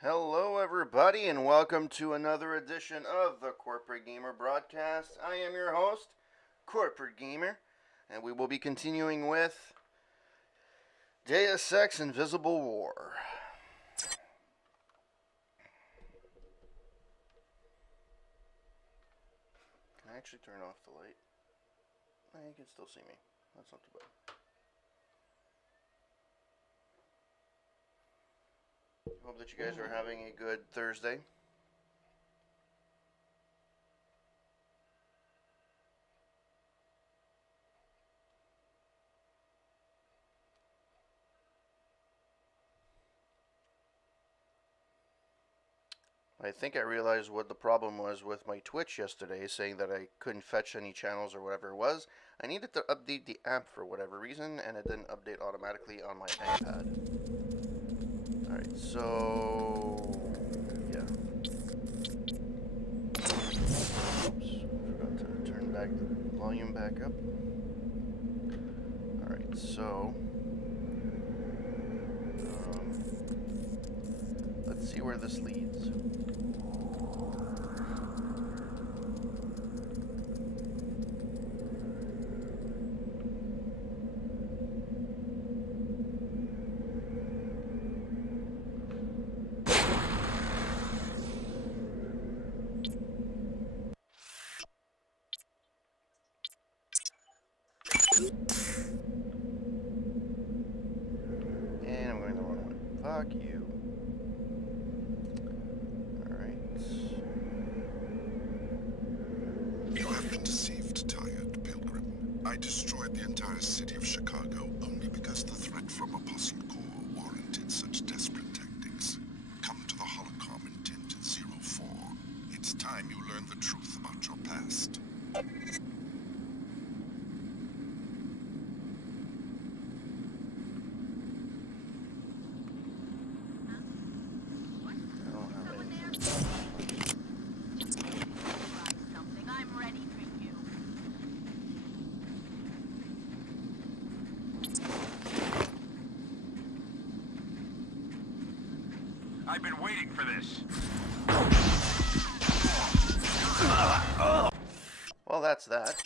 Hello, everybody, and welcome to another edition of the Corporate Gamer Broadcast. I am your host, Corporate Gamer, and we will be continuing with Deus Ex Invisible War. Can I actually turn off the light? You can still see me. That's not too bad. Hope that you guys are having a good Thursday. I think I realized what the problem was with my Twitch yesterday, saying that I couldn't fetch any channels or whatever it was. I needed to update the app for whatever reason, and it didn't update automatically on my iPad. Alright, so... yeah. Oops, forgot to turn back the volume back up. Alright, so... let's see where this leads. And I'm going the wrong way. Fuck you. Alright. You have been deceived, tired pilgrim. I destroyed the entire city of Chicago only because the threat from Apostle Core warranted such desperate tactics. Come to the Holocom in Tent 04. It's time you learn the truth about your past. I've been waiting for this. Well, that's that.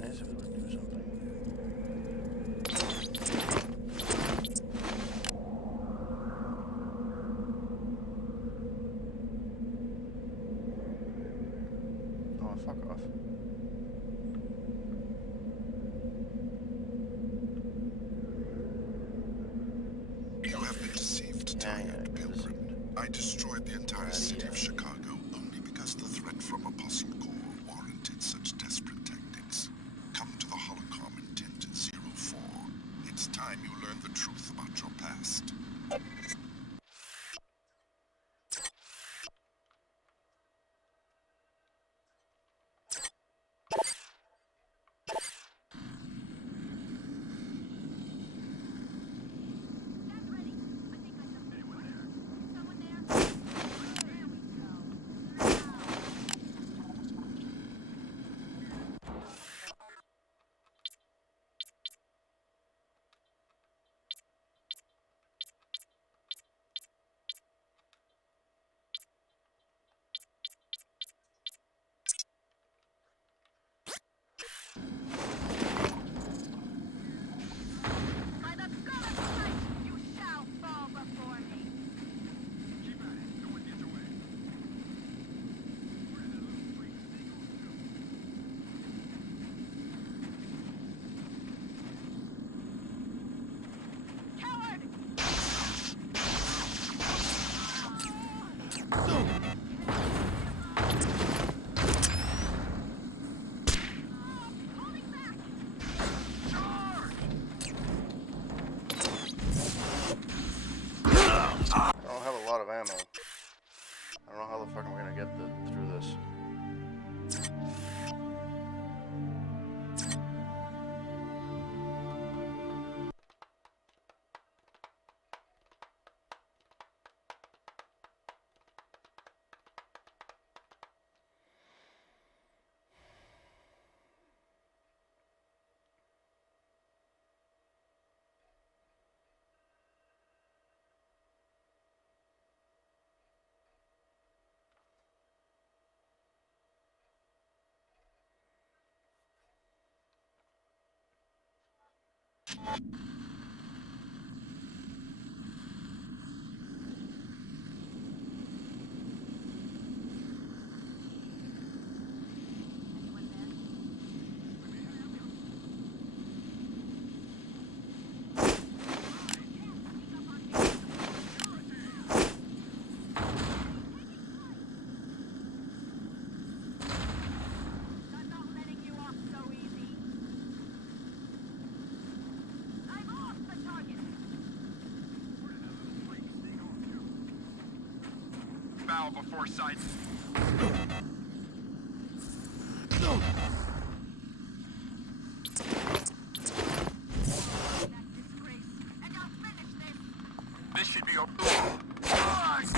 Nice if it would do something. Oh, fuck off. Bow before sight. This should be open. Alright.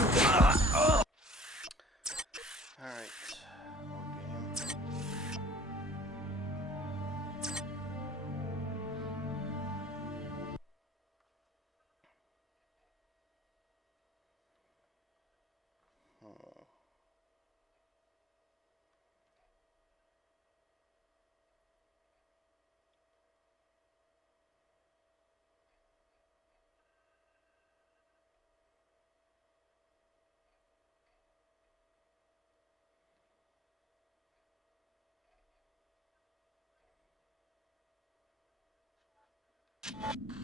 Okay.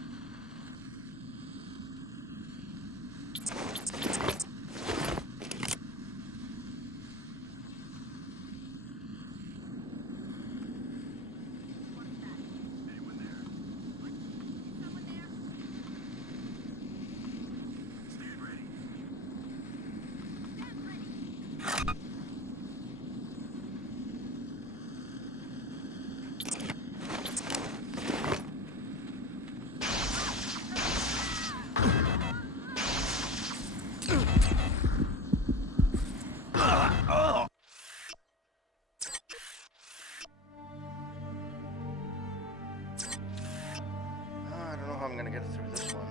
I don't know how I'm gonna get through this one.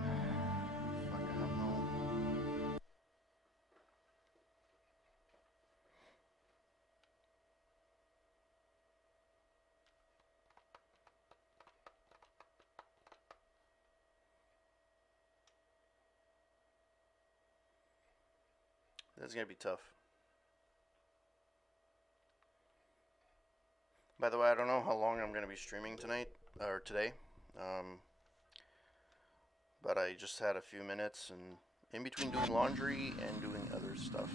Fuck, I don't know. That's gonna be tough. By the way, I don't know how long I'm gonna be streaming tonight or today, but I just had a few minutes and in between doing laundry and doing other stuff.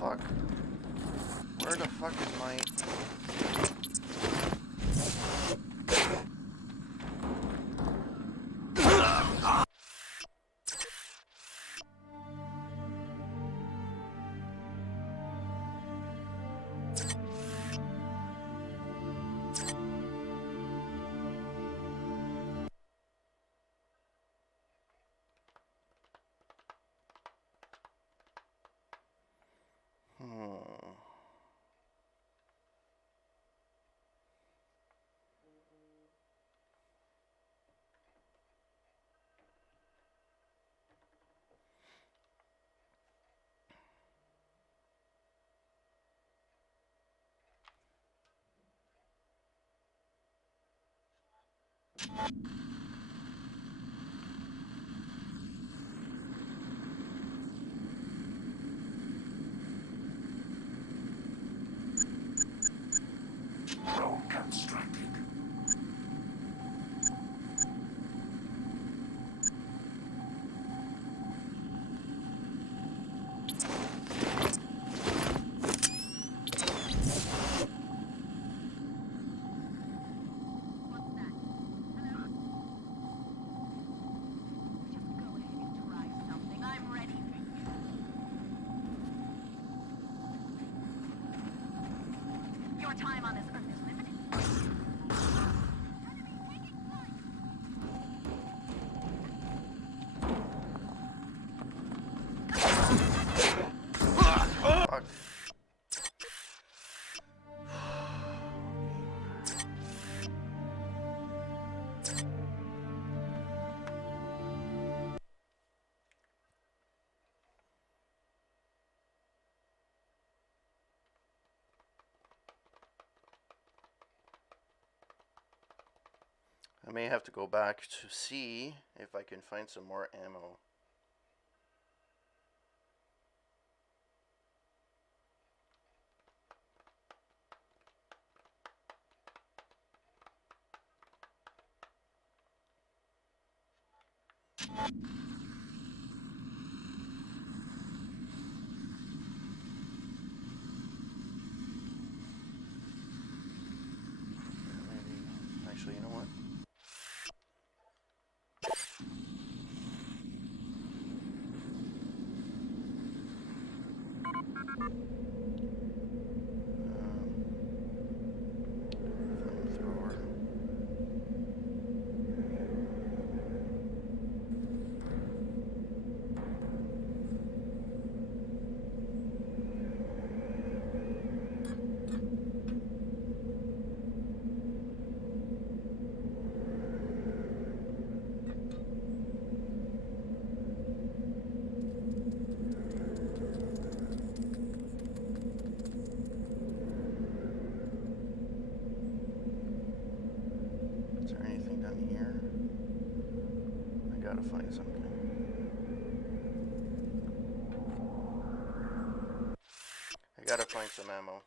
Fuck. Where the fuck is my... Hmm. Drone constructed. Time on this earth is limited. Fuck. I may have to go back to see if I can find some more ammo. Maybe, actually, you know what? Flamethrower. Is there anything down here? I gotta find something. I gotta find some ammo.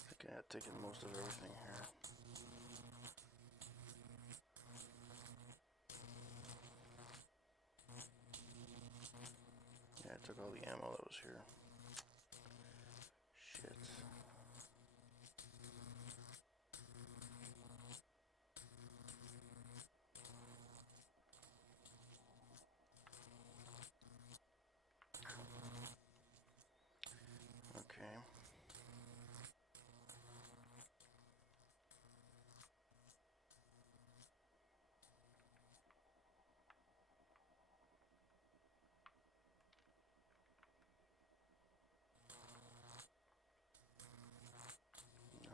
I think I had taken most of everything here. Yeah, I took all the ammo that was here. Shit. Okay.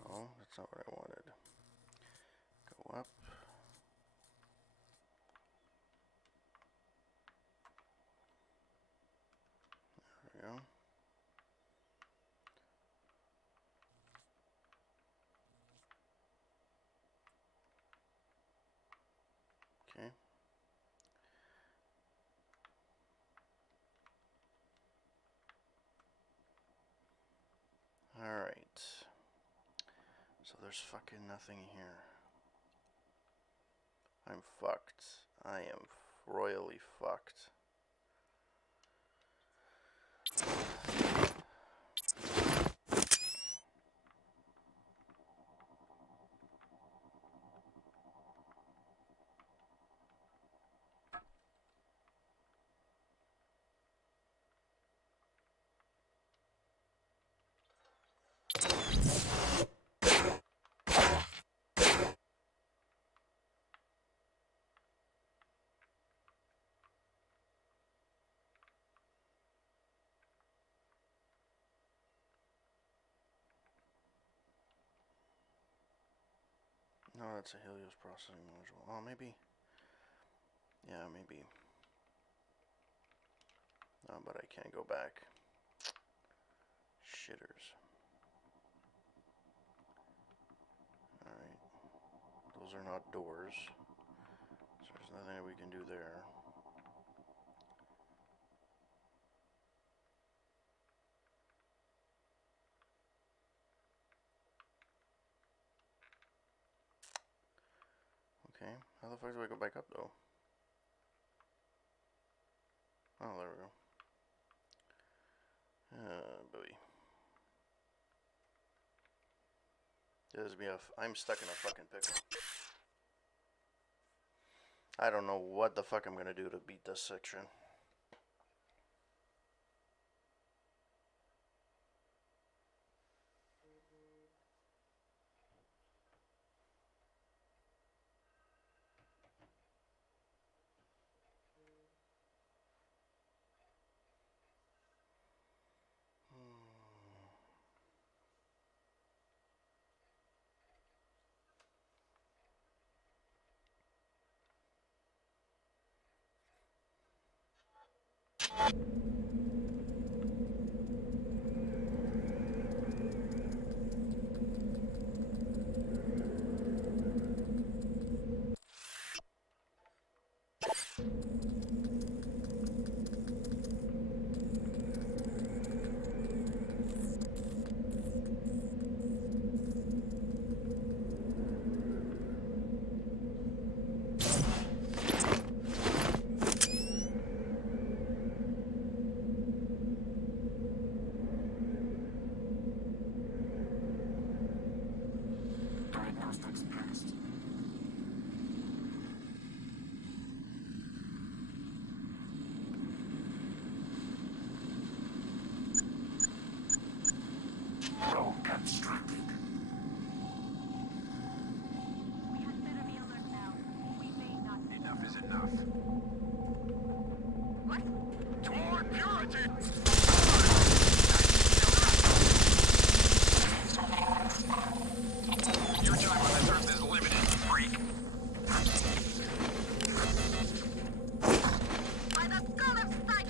No, that's not what I wanted. Go up. There we go. Okay. Alright. So there's fucking nothing here. I'm fucked. I am royally fucked. No, that's a Helios processing module. Oh, maybe. Yeah, maybe. No, but I can't go back. Shitters. Alright. Those are not doors. So there's nothing that we can do there. Okay. How the fuck do I go back up, though? Oh, there we go. Boy. I'm stuck in a fucking pickle. I don't know what the fuck I'm gonna do to beat this section. Diagnostics passed. Road constructed. We had better be alert now. We may not. Enough is enough. What? Toward purity! Your time on this earth is limited, freak. By the god of sight!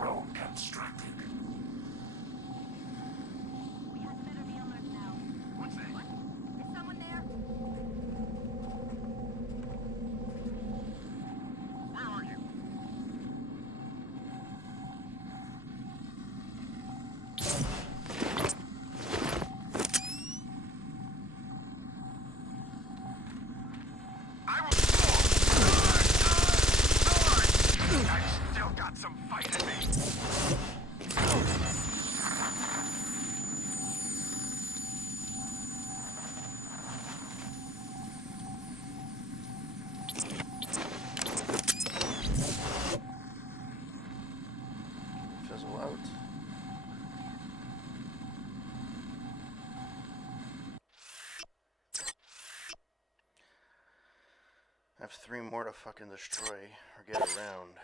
Road constructed. We had better be alert now. What's that? What? Is someone there? Where are you? I will. I've still got some fight in me. fizzle out. I have 3 more to fucking destroy or get around.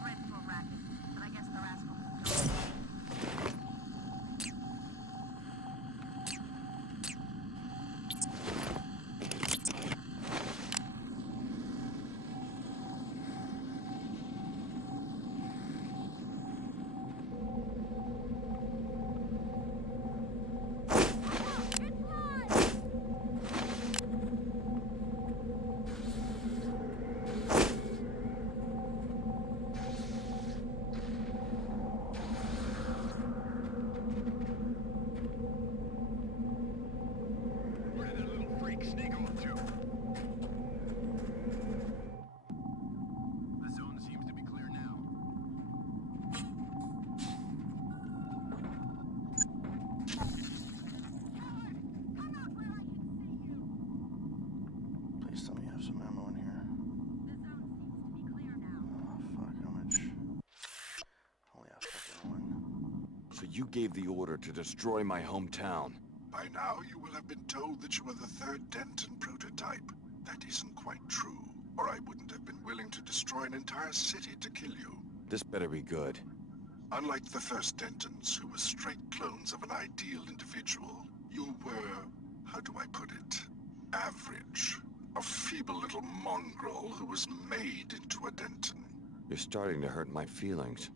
Dreadful racket, but I guess the rascal was done. Where did that little freak sneak off to? The zone seems to be clear now. Come out where I can see you. Please tell me you have some ammo in here. The zone seems to be clear now. Oh fuck, how much? Only a fucking 1. So you gave the order to destroy my hometown. By now, you will have been told that you are the third Denton prototype. That isn't quite true, or I wouldn't have been willing to destroy an entire city to kill you. This better be good. Unlike the first Dentons, who were straight clones of an ideal individual, you were, how do I put it, average. A feeble little mongrel who was made into a Denton. You're starting to hurt my feelings.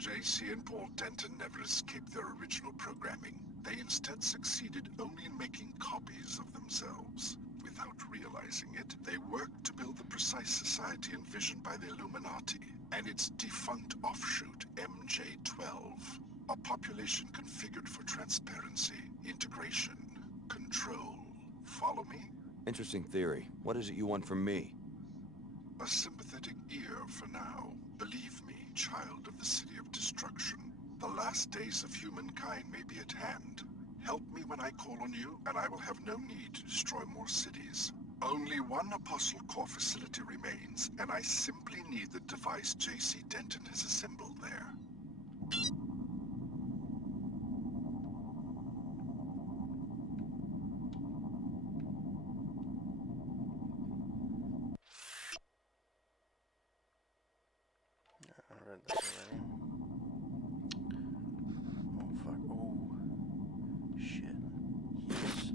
JC and Paul Denton never escaped their original programming. They instead succeeded only in making copies of themselves. Without realizing it, they worked to build the precise society envisioned by the Illuminati and its defunct offshoot, MJ-12. A population configured for transparency, integration, control. Follow me? Interesting theory. What is it you want from me? A sympathetic ear for now. Believe me, child of the City of Destruction. The last days of humankind may be at hand. Help me when I call on you, and I will have no need to destroy more cities. Only one Apostle Core facility remains, and I simply need the device J.C. Denton has assembled there. I read this already. Oh fuck. Oh. Shit. Yes.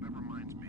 That reminds me.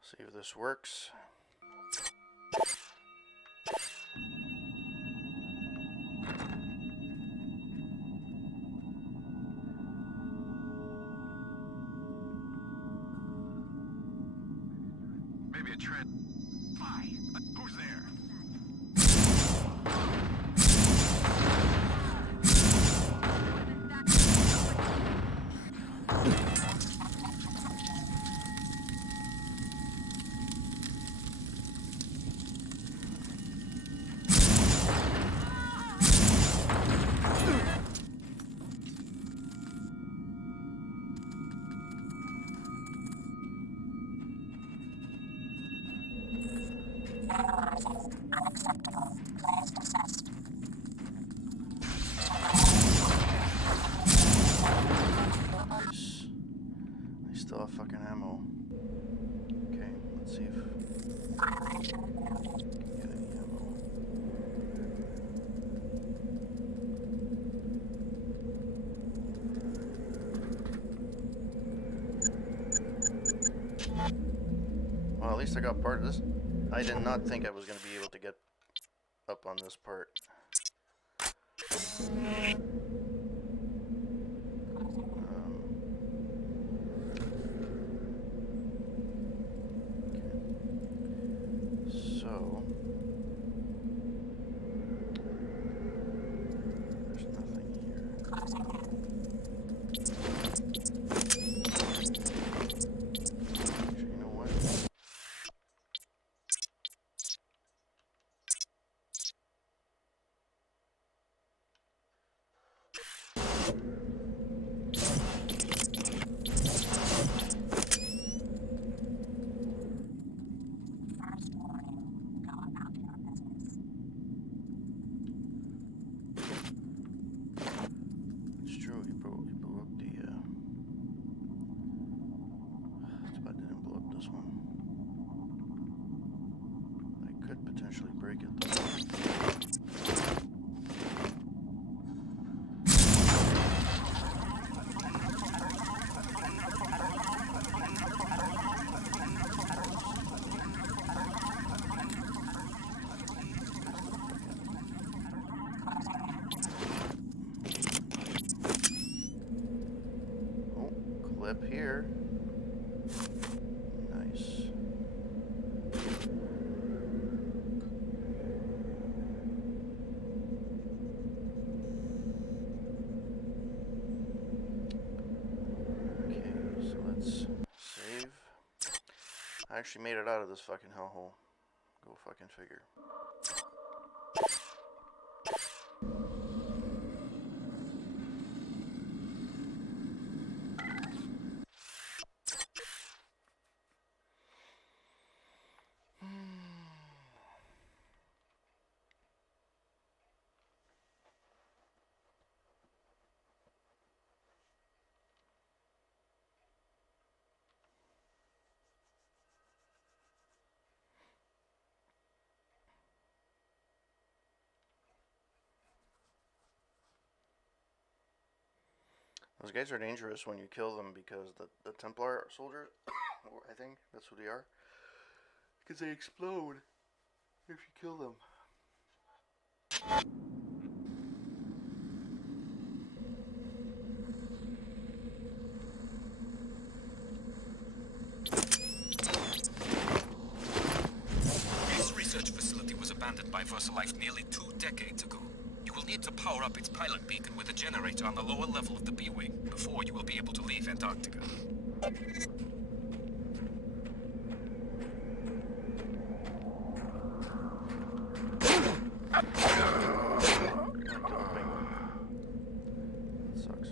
See if this works. Maybe a trend. Fine. Who's there? at least I got part of this. I did not think I was going to be able to get up on this part. So, there's nothing here. Actually, you know what? It's true, he blew up the, it's bad I didn't blow up this one. I could potentially break it though. Oh, clip here. Nice. Okay, so let's save. I actually made it out of this fucking hellhole. Go fucking figure. Those guys are dangerous when you kill them because the Templar soldiers, I think that's who they are, because they explode if you kill them. This research facility was abandoned by VersaLife nearly 2 decades ago. You will need to power up its pilot beacon with a generator on the lower level of the B-Wing before you will be able to leave Antarctica. That sucks.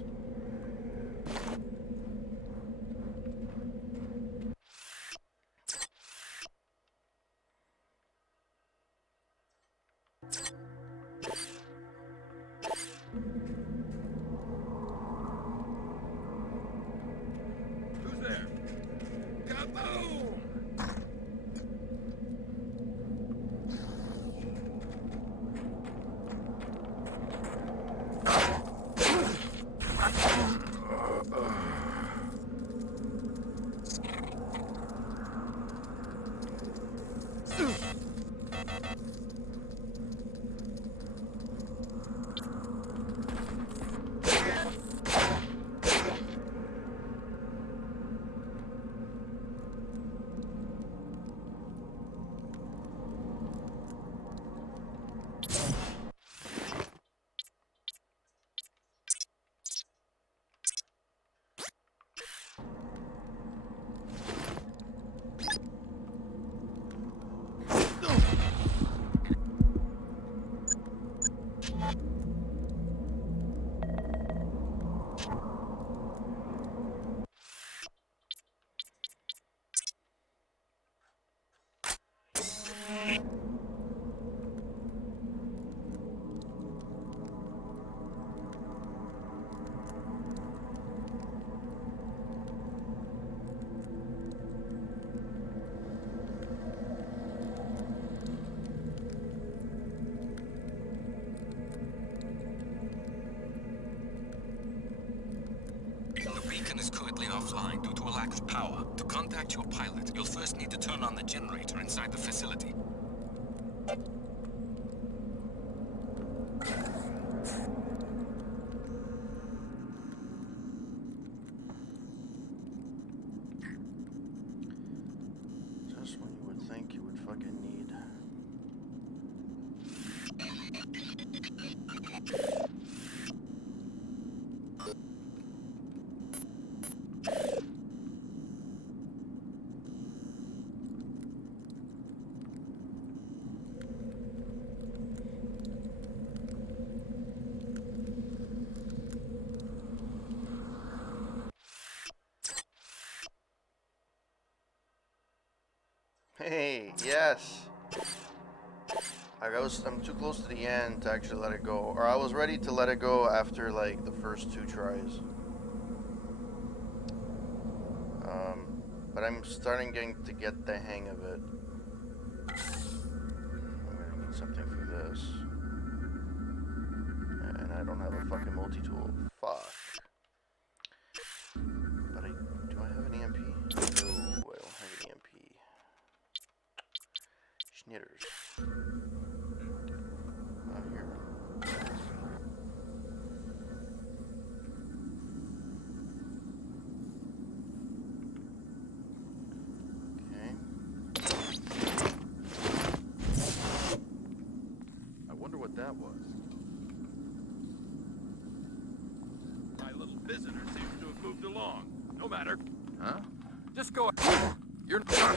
Who's there? Kaboom! offline due to a lack of power. To contact your pilot, you'll first need to turn on the generator inside the facility. Just when you would think you would fucking need. Hey, yes. I'm too close to the end to actually let it go. Or I was ready to let it go after like the first 2 tries. But I'm starting to get the hang of it. I'm gonna need something for this. And I don't have a fucking multi-tool. Fuck. But do I have an EMP? No, I don't have an EMP. Schnitters. Here. Okay. I wonder what that was. My little visitor seems to have moved along. No matter. Huh? Just go ahead. You're not.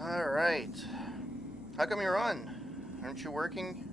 Alright. How come you're on? Aren't you working?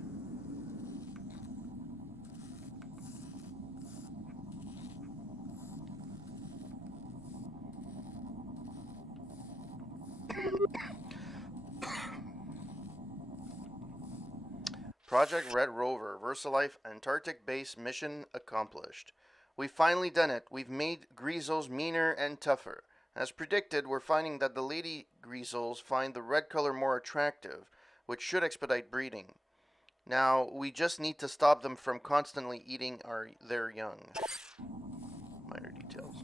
Project Red Rover, VersaLife Antarctic base mission accomplished. We've finally done it. We've made Grizzles meaner and tougher. As predicted, we're finding that the lady Grizzles find the red color more attractive, which should expedite breeding. Now, we just need to stop them from constantly eating their young. Minor details.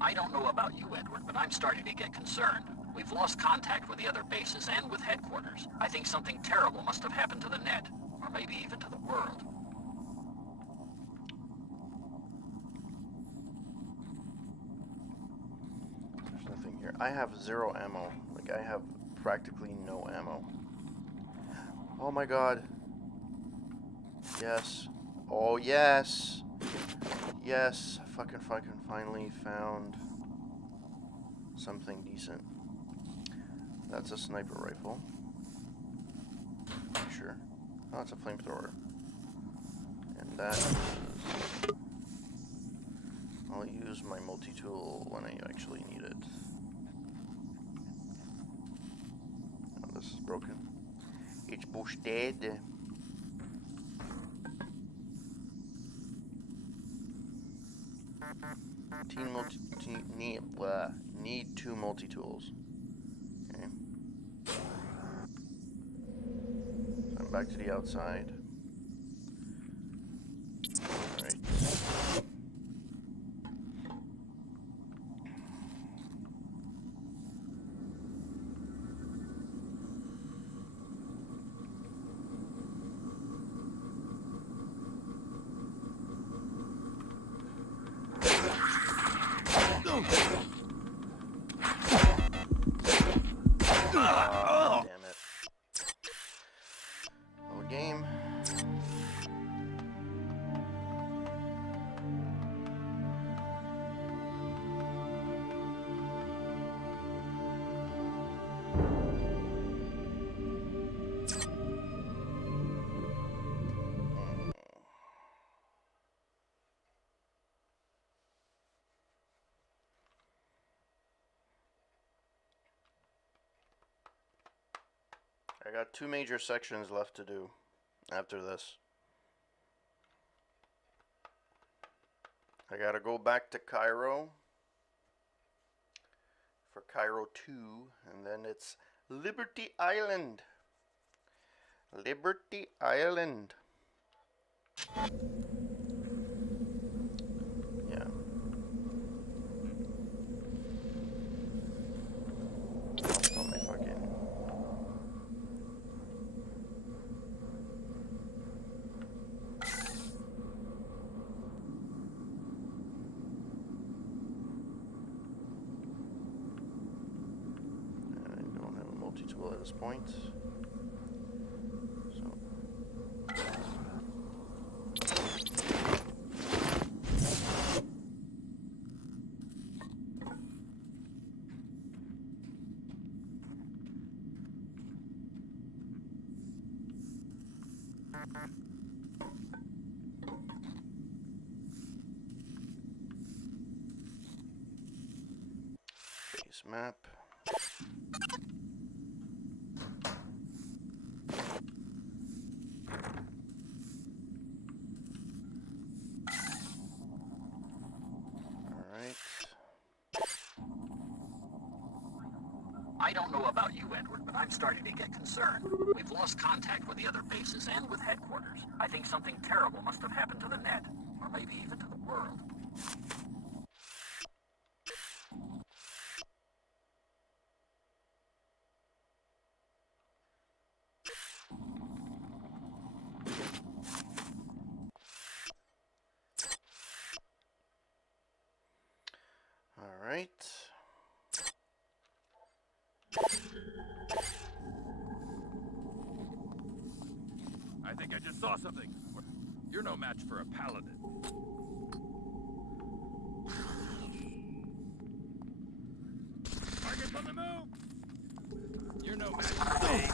I don't know about you, Edward, but I'm starting to get concerned. We've lost contact with the other bases and with headquarters. I think something terrible must have happened to the net, or maybe even to the world. There's nothing here. I have 0 ammo. Like, I have practically no ammo. Oh my god. Yes. Oh, yes. Yes. I fucking finally found something decent. That's a sniper rifle. Sure. Oh, it's a flamethrower. And that is... I'll use my multi-tool when I actually need it. Oh, this is broken. It's busted. Need 2 multi-tools. Okay. So I'm back to the outside. Alright. Damn it. Oh, game. I got 2 major sections left to do after this. I gotta go back to Cairo for Cairo 2, and then it's Liberty Island. Liberty Island. Yeah. Lost all my fucking... I don't have a multi-tool at this point. So... Base map. Alright. I don't know about you, Edward, but I'm starting to get concerned. We've lost contact with the other bases and with headquarters. I think something terrible must have happened to the net, or maybe even to the world. Alright. I think I just saw something. You're no match for a paladin. Target's on the move! You're no match for me.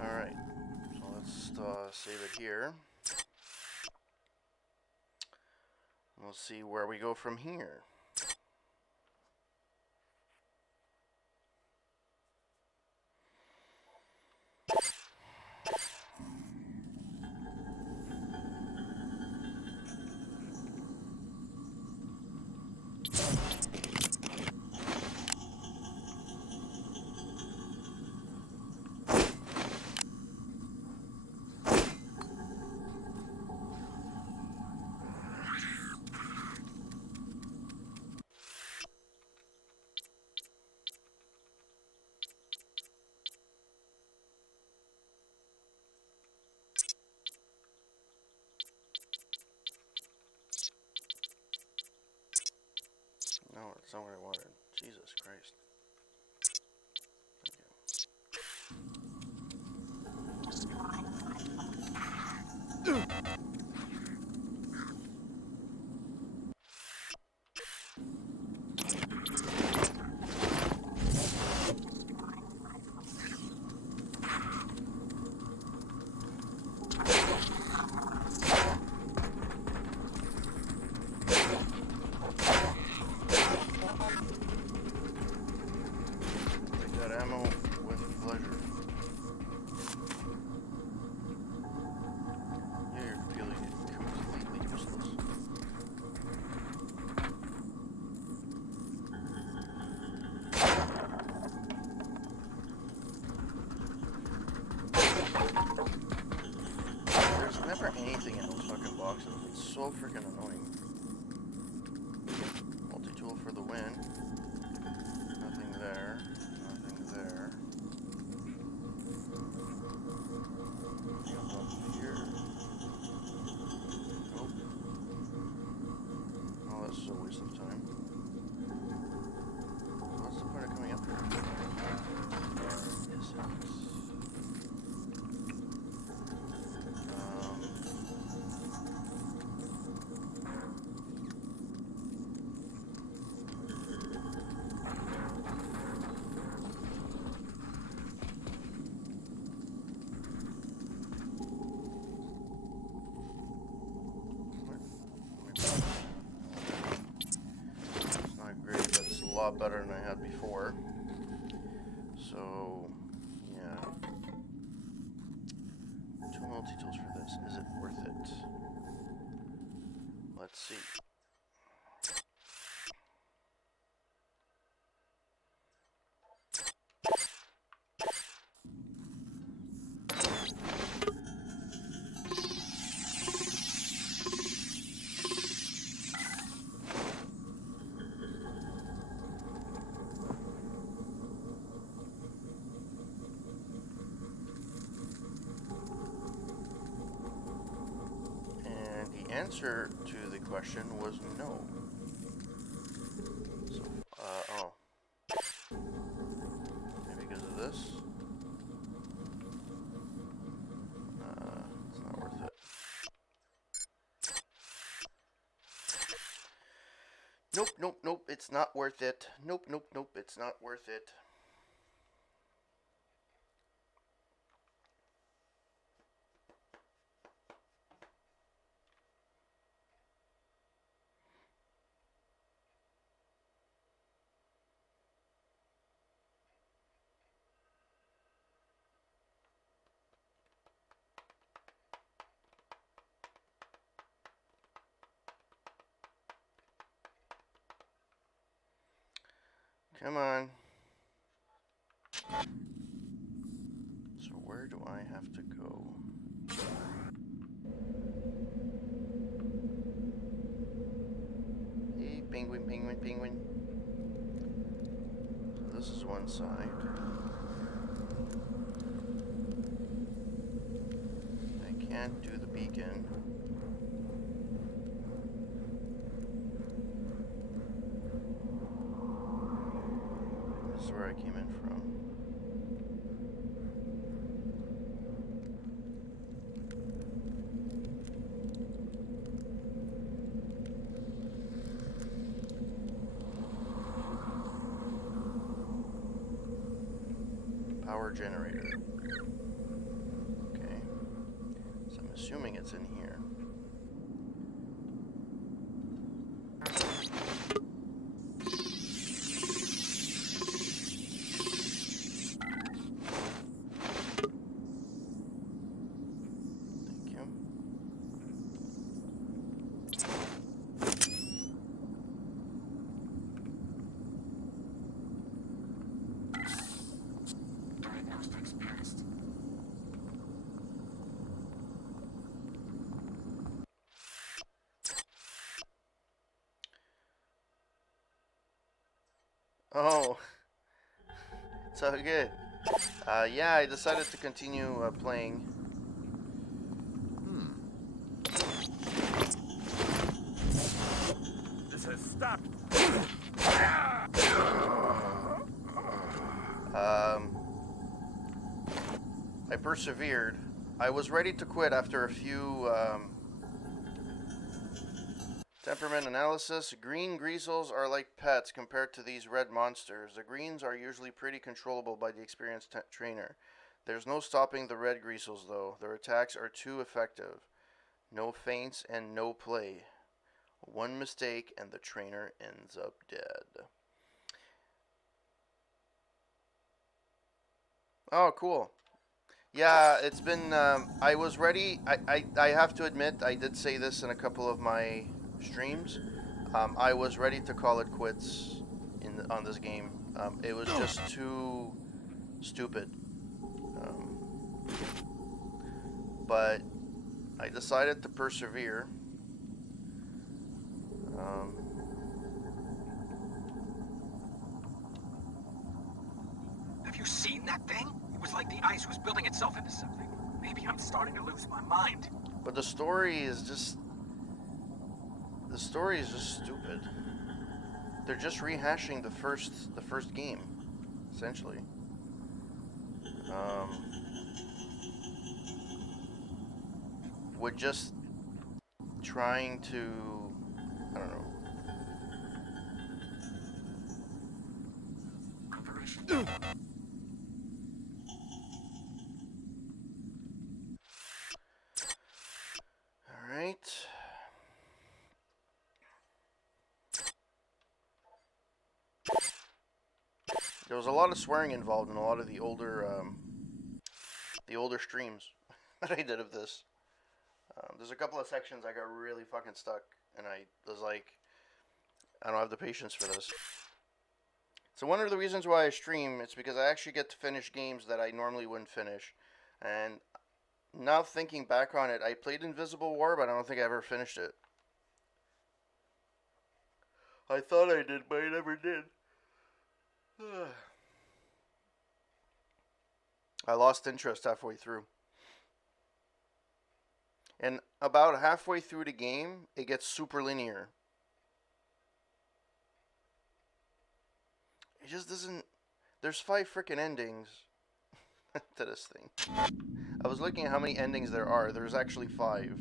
Alright. So let's save it here. We'll see where we go from here. No, it's not what I wanted. Jesus Christ. Take that ammo with pleasure. Yeah, you're feeling completely useless. There's never anything in those fucking boxes. It's so freaking annoying. Multi-tool for the win. Nothing there. Nothing there. Nothing up here. Nope. Oh, that's a waste of time. So what's the point of coming up here? Yes, it is. It's not great, but it's a lot better than I had before. So, yeah. 2 multi-tools for this. Is it worth it? Let's see. And the answer to the question was no. So, oh. Maybe because of this? It's not worth it. Nope, nope, nope, it's not worth it. Nope, nope, nope, it's not worth it. Come on. So where do I have to go? Hey, penguin, penguin, penguin. So this is one side. I can't do the beacon. This is where I came in from. Power generator. Okay. So I'm assuming it's in here. Thank you. Diagnostics passed. Oh, it's all good. Yeah, I decided to continue playing. This has stopped. I persevered. I was ready to quit after a few temperament analysis. Green greasels are like pets compared to these red monsters. The greens are usually pretty controllable by the experienced trainer. There's no stopping the red greasels though. Their attacks are too effective. No feints and no play. One mistake and the trainer ends up dead. Oh, cool. Yeah, it's been. I was ready. I have to admit, I did say this in a couple of my streams. I was ready to call it quits on this game. It was just too stupid. Um, but I decided to persevere. Um, Have you seen that thing? It was like the ice was building itself into something. Maybe I'm starting to lose my mind. but the story is just. The story is just stupid. They're just rehashing the first game, essentially. With just trying to, I don't know. Operation. All right. There was a lot of swearing involved in a lot of the older streams that I did of this. There's a couple of sections I got really fucking stuck, and I was like, I don't have the patience for this. So one of the reasons why I stream, it's because I actually get to finish games that I normally wouldn't finish. And now thinking back on it, I played Invisible War, but I don't think I ever finished it. I thought I did, but I never did. I lost interest halfway through. And about halfway through the game, it gets super linear. It just doesn't... There's 5 freaking endings to this thing. I was looking at how many endings there are. There's actually 5.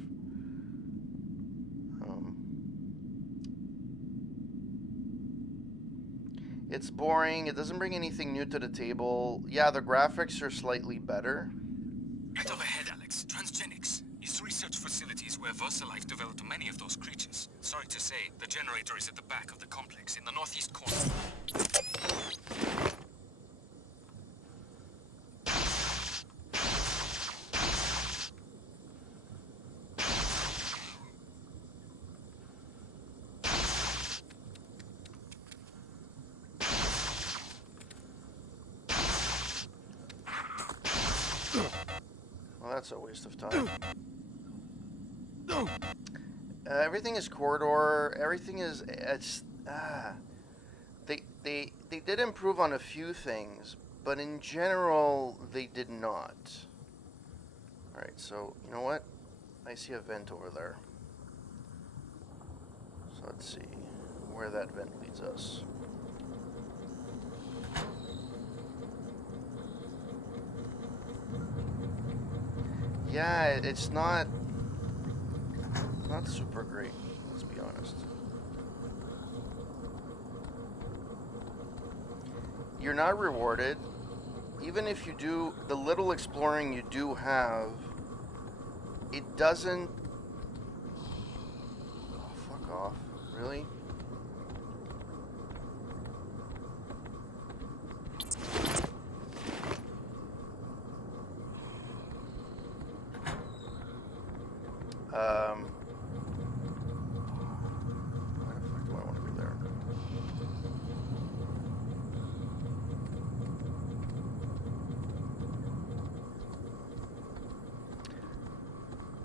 It's boring. It doesn't bring anything new to the table. Yeah, the graphics are slightly better. Right overhead, Alex. Transgenics. It's research facilities where VersaLife developed many of those creatures. Sorry to say, the generator is at the back of the complex, in the northeast corner. Well, that's a waste of time. Everything is corridor. Everything is... They did improve on a few things, but in general, they did not. Alright, so, you know what? I see a vent over there. So let's see where that vent leads us. Yeah, it's not super great, let's be honest. You're not rewarded. Even if you do the little exploring you do have, it doesn't... Oh, fuck off. Really? Why the fuck do I want to be there?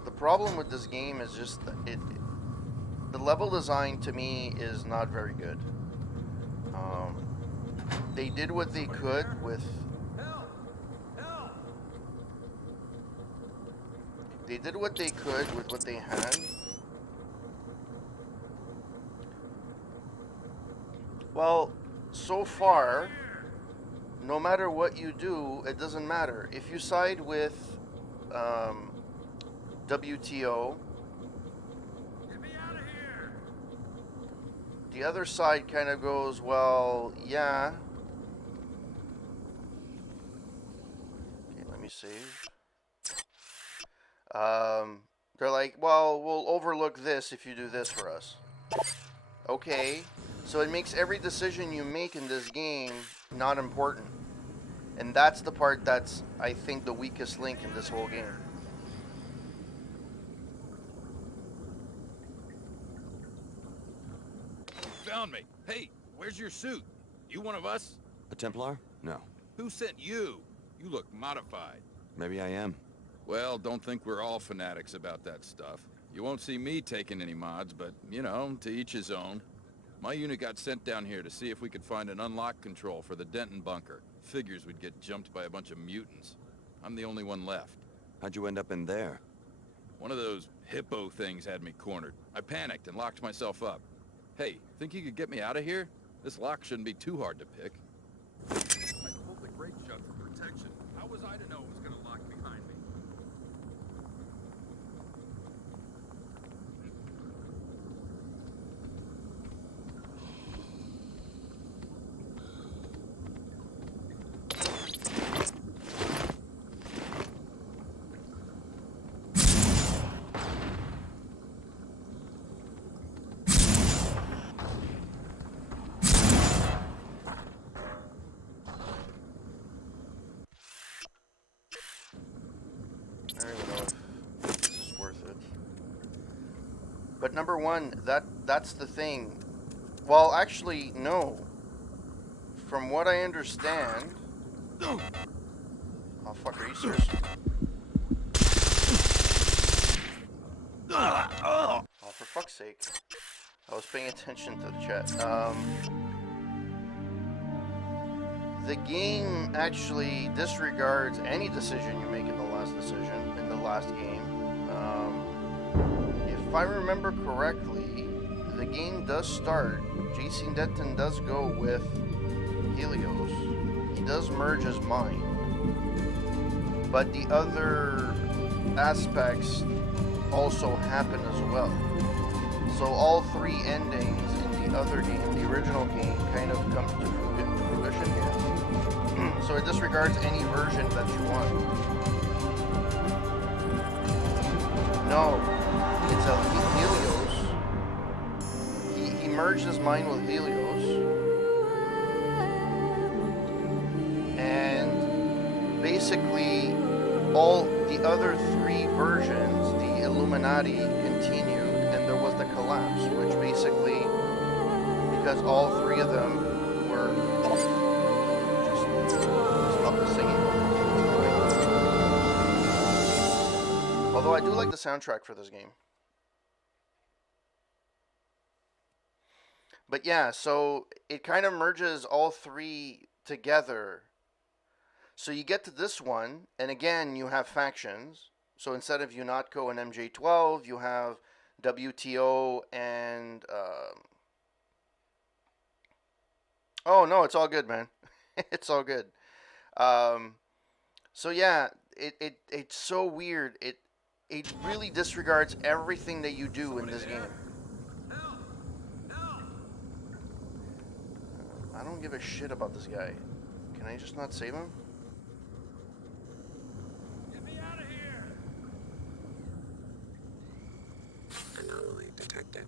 The problem with this game is just the level design to me is not very good. They did what they could with... They did what they could with what they had. Well, so far, no matter what you do, it doesn't matter. If you side with WTO, Get me out of here! the other side kind of goes, well, yeah. Okay, let me save. They're like, well, we'll overlook this if you do this for us. Okay, so it makes every decision you make in this game not important. And that's the part that's, I think, the weakest link in this whole game. You found me. Hey, where's your suit? You one of us? A Templar? No. Who sent you? You look modified. Maybe I am. Well, don't think we're all fanatics about that stuff. You won't see me taking any mods, but, you know, to each his own. My unit got sent down here to see if we could find an unlock control for the Denton bunker. Figures we'd get jumped by a bunch of mutants. I'm the only one left. How'd you end up in there? One of those hippo things had me cornered. I panicked and locked myself up. Hey, think you could get me out of here? This lock shouldn't be too hard to pick. I pulled the grate shut for protection. How was I to know it was gonna lock behind me? number one, that's the thing. Well, actually, no. From what I understand. Oh fuck! Are you serious? Oh, for fuck's sake! I was paying attention to the chat. The game actually disregards any decision you make in the last game. If I remember correctly, the game does start. JC Denton does go with Helios. He does merge his mind, but the other aspects also happen as well. So all three endings in the other game, the original game, kind of comes to fruition here. So it disregards any version that you want. No, it's a Helios. He merged his mind with Helios, and basically all the other three versions, the Illuminati continued, and there was the collapse, which basically, because all three of them were just stop the singing. Although I do like the soundtrack for this game. But yeah, so it kind of merges all three together. So you get to this one, and again, you have factions. So instead of UNATCO and MJ12, you have WTO and... Oh, no, it's all good, man. It's all good. So yeah, it's so weird. It really disregards everything that you do in this game. I don't give a shit about this guy. Can I just not save him? Get me out of here! Anomaly detected.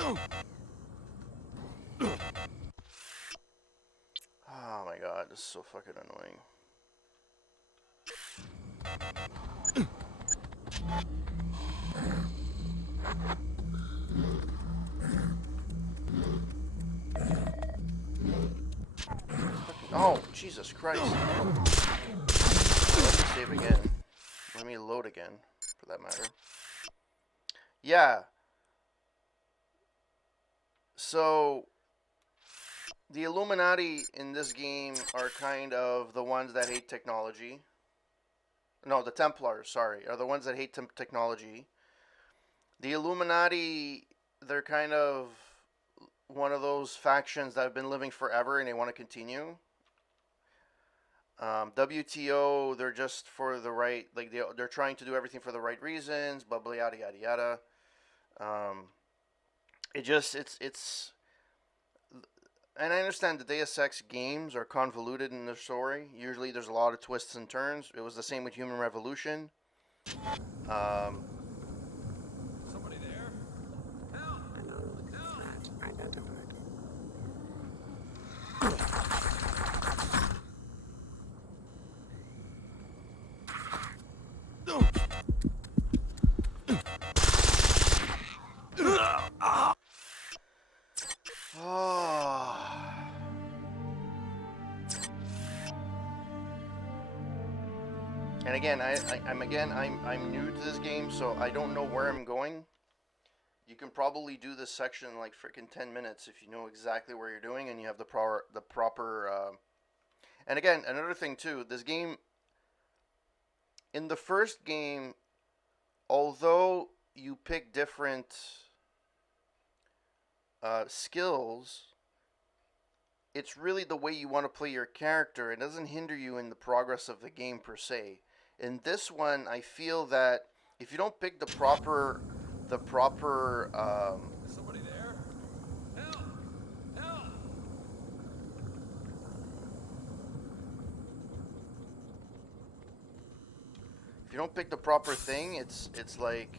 Oh my god, this is so fucking annoying. Oh, Jesus Christ. Let me save again. Let me load again, for that matter. Yeah. So, the Illuminati in this game are kind of the ones that hate technology. No, the Templars, sorry, are the ones that hate technology. The Illuminati, they're kind of one of those factions that have been living forever and they want to continue. WTO, they're just for the right, like they're trying to do everything for the right reasons, blah blah yada yada yada. It's and I understand the Deus Ex games are convoluted in their story. Usually there's a lot of twists and turns. It was the same with Human Revolution. Somebody there? Help! Anomaly threat identified. Oh. And again, I'm new to this game, so I don't know where I'm going. You can probably do this section in like freaking 10 minutes if you know exactly where you're doing and you have the proper. And again, another thing too, this game. In the first game, although you pick different skills, it's really the way you want to play your character. It doesn't hinder you in the progress of the game per se. In this one, I feel that if you don't pick the proper Somebody there? Help! Help! if you don't pick the proper thing, it's like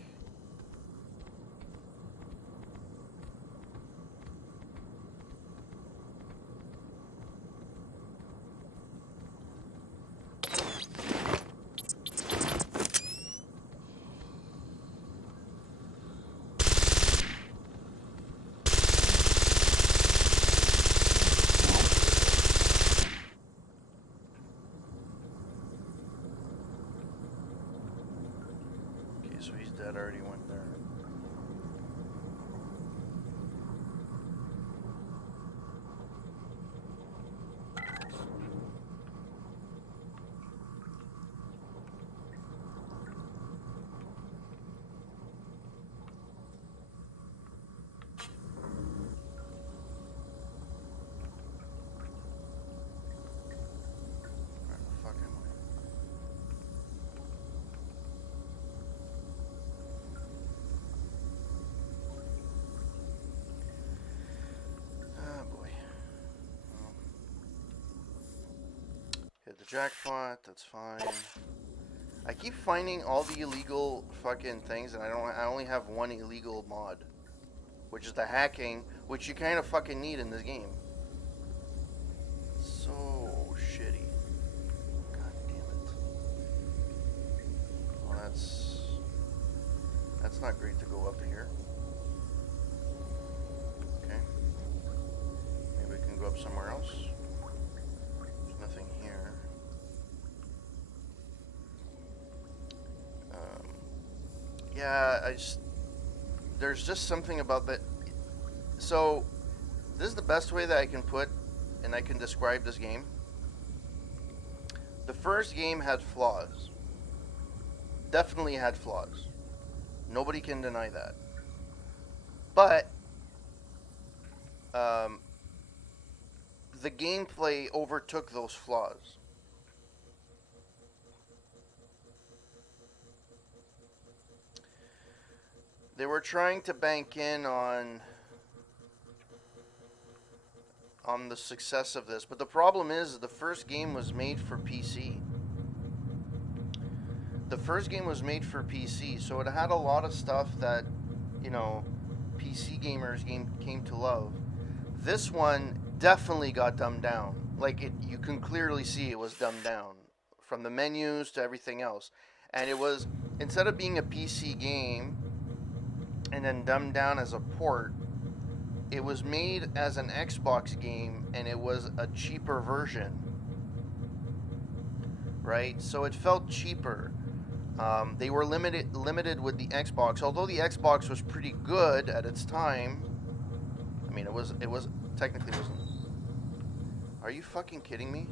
jackpot, that's fine. I keep finding all the illegal fucking things, and I only have one illegal mod, which is the hacking, which you kind of fucking need in this game. So shitty. God damn it. Well, that's not great to go up here. Okay. Maybe we can go up somewhere else. There's nothing here. Yeah, there's just something about that. So, this is the best way that I can put and I can describe this game. The first game had flaws. Definitely had flaws. Nobody can deny that. But, the gameplay overtook those flaws. They were trying to bank in on the success of this, but the problem is the first game was made for PC. The first game was made for PC, so it had a lot of stuff that, you know, PC gamers came to love. This one definitely got dumbed down. Like, you can clearly see it was dumbed down from the menus to everything else. And it was, instead of being a PC game and then dumbed down as a port, it was made as an Xbox game, and it was a cheaper version, right? So it felt cheaper. They were limited with the Xbox, although the Xbox was pretty good at its time. I mean, it was technically wasn't. Are you fucking kidding me?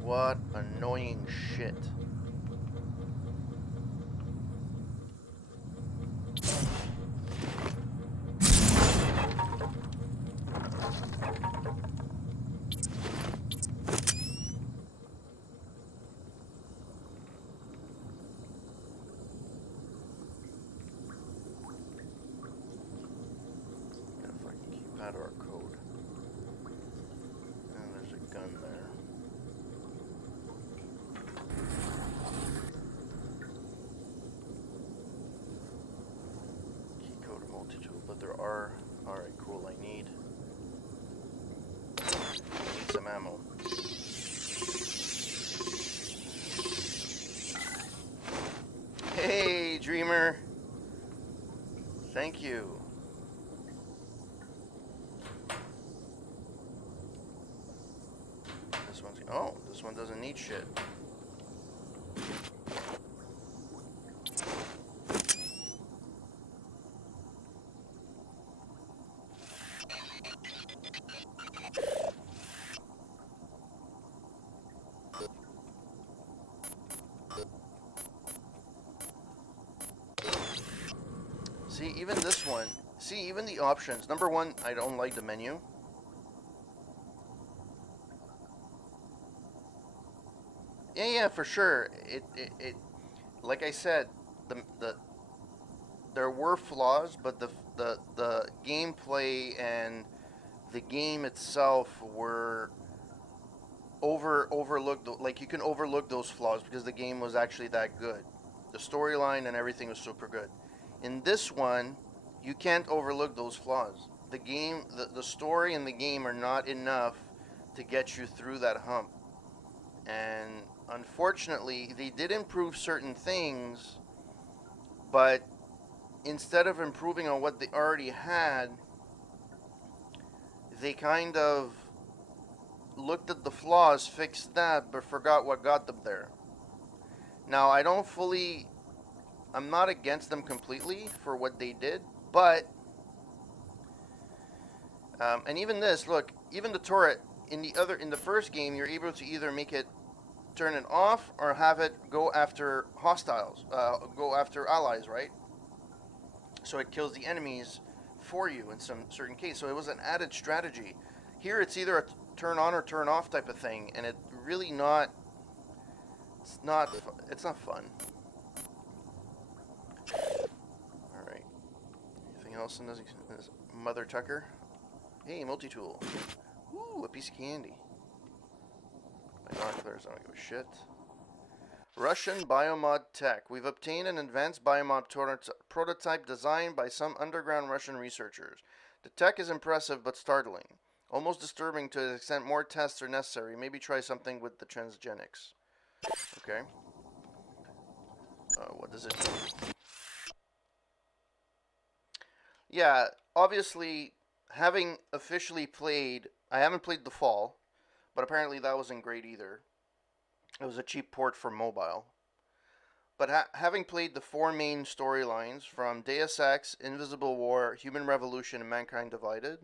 What annoying shit. If I can keep out our code. And there's a gun there. Key code multi-tool, but there are. Alright, cool, I need some ammo. Hey, Dreamer! Thank you. This one's. Oh, this one doesn't need shit. See, even this one. See, even the options. Number one, I don't like the menu. Yeah, for sure. It like I said, there were flaws, but the gameplay and the game itself were overlooked. Like, you can overlook those flaws because the game was actually that good. The storyline and everything was super good. In this one, you can't overlook those flaws. The game, the story and the game are not enough to get you through that hump. And unfortunately, they did improve certain things, but instead of improving on what they already had, they kind of looked at the flaws, fixed that, but forgot what got them there. Now, I'm not against them completely for what they did, but, and even this, look, even the turret, in the first game, you're able to either turn it off or have it go after hostiles, go after allies, right? So it kills the enemies for you in some certain case. So it was an added strategy. Here it's either a turn on or turn off type of thing, and it's not fun. All right. Anything Anything else in this Mother Tucker? Hey, multi-tool. Ooh, a piece of candy. Binoculars, I don't give a shit. Russian biomod tech. We've obtained an advanced biomod prototype designed by some underground Russian researchers. The tech is impressive but startling. Almost disturbing to the extent more tests are necessary. Maybe try something with the transgenics. Okay. What does it do? Yeah, obviously, having officially played... I haven't played The Fall, but apparently that wasn't great either. It was a cheap port for mobile. But having played the four main storylines from Deus Ex, Invisible War, Human Revolution, and Mankind Divided,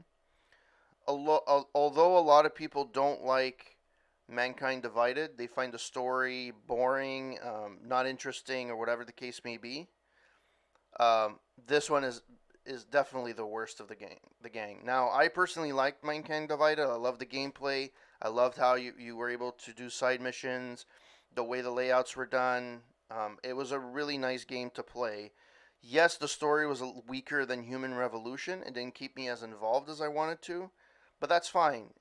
although a lot of people don't like Mankind Divided, they find the story boring, not interesting, or whatever the case may be. This one is definitely the worst of the gang. Now, I personally liked Mankind Divided. I loved the gameplay. I loved how you were able to do side missions, the way the layouts were done. It was a really nice game to play. Yes, the story was weaker than Human Revolution. It didn't keep me as involved as I wanted to, but that's fine.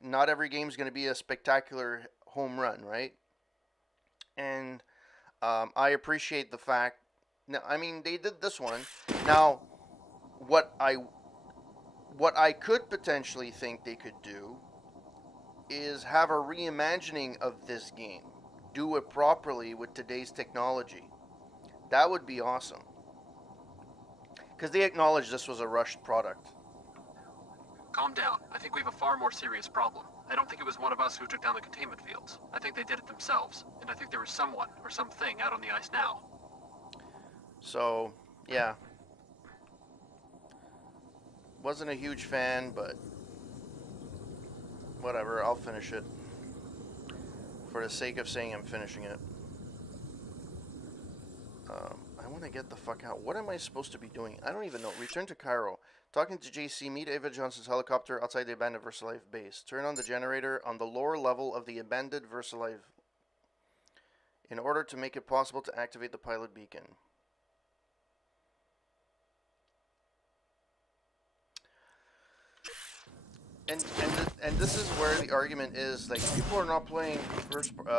Not every game is going to be a spectacular home run, right? And I appreciate the fact. Now, I mean, they did this one. Now, what I could potentially think they could do is have a reimagining of this game. Do it properly with today's technology. That would be awesome. Because they acknowledged this was a rushed product. Calm down. I think we have a far more serious problem. I don't think it was one of us who took down the containment fields. I think they did it themselves. And I think there was someone or something out on the ice now. So, yeah. Wasn't a huge fan, but whatever, I'll finish it. For the sake of saying I'm finishing it. I want to get the fuck out. What am I supposed to be doing? I don't even know. Return to Cairo. Talking to JC, meet Ava Johnson's helicopter outside the abandoned VersaLife base. Turn on the generator on the lower level of the abandoned VersaLife in order to make it possible to activate the pilot beacon. And this is where the argument is, like, people are not playing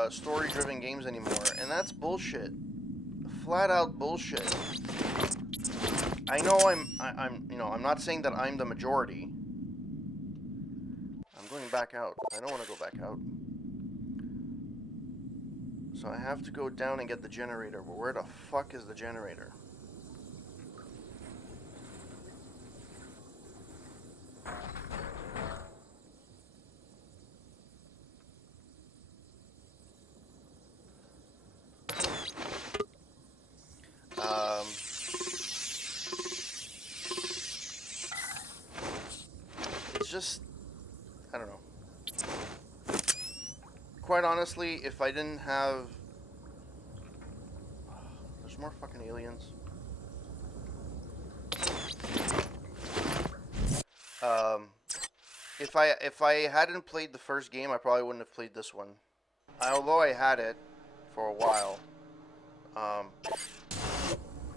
story-driven games anymore, and that's bullshit. Flat out bullshit. I know I'm not saying that I'm the majority. I'm going back out. I don't want to go back out. So I have to go down and get the generator. But where the fuck is the generator? It's just, I don't know. Quite honestly, if I didn't have... There's more fucking aliens. If I hadn't played the first game, I probably wouldn't have played this one. Although I had it for a while.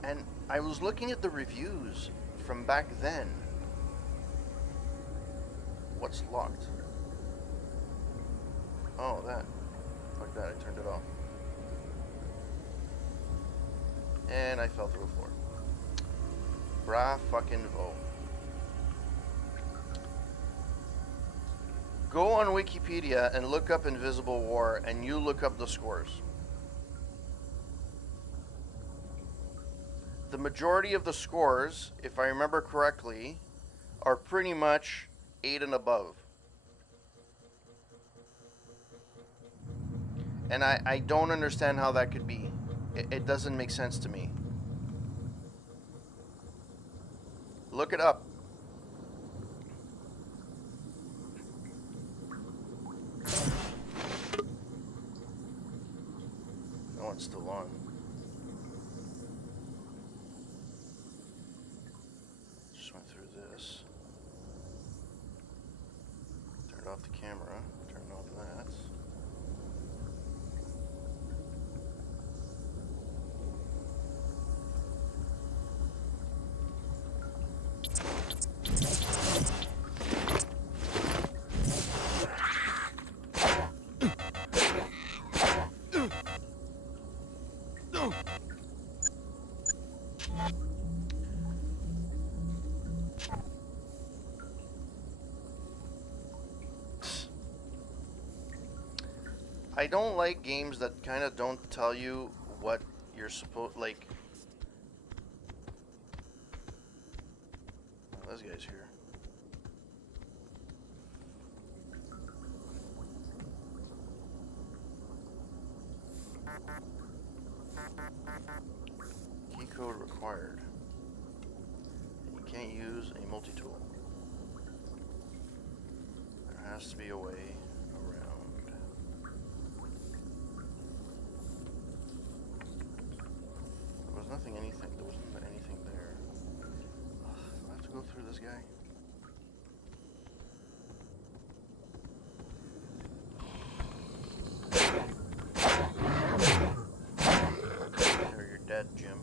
And I was looking at the reviews from back then. What's locked? Oh, that. Fuck that, I turned it off. And I fell through the floor. Bra fucking vo. Go on Wikipedia and look up Invisible War, and you look up the scores. The majority of the scores, if I remember correctly, are pretty much 8 and above. And I don't understand how that could be. It doesn't make sense to me. Look it up. Oh, it's still on. Just went through this. Turned off the camera. Turned off that. I don't like games that kind of don't tell you what you're supposed like. Oh, this guy's here. Key code required. You can't use a multi-tool. There has to be a way around. There was nothing, anything. There wasn't anything there. Ugh, do I have to go through this guy? There, you're dead, Jim.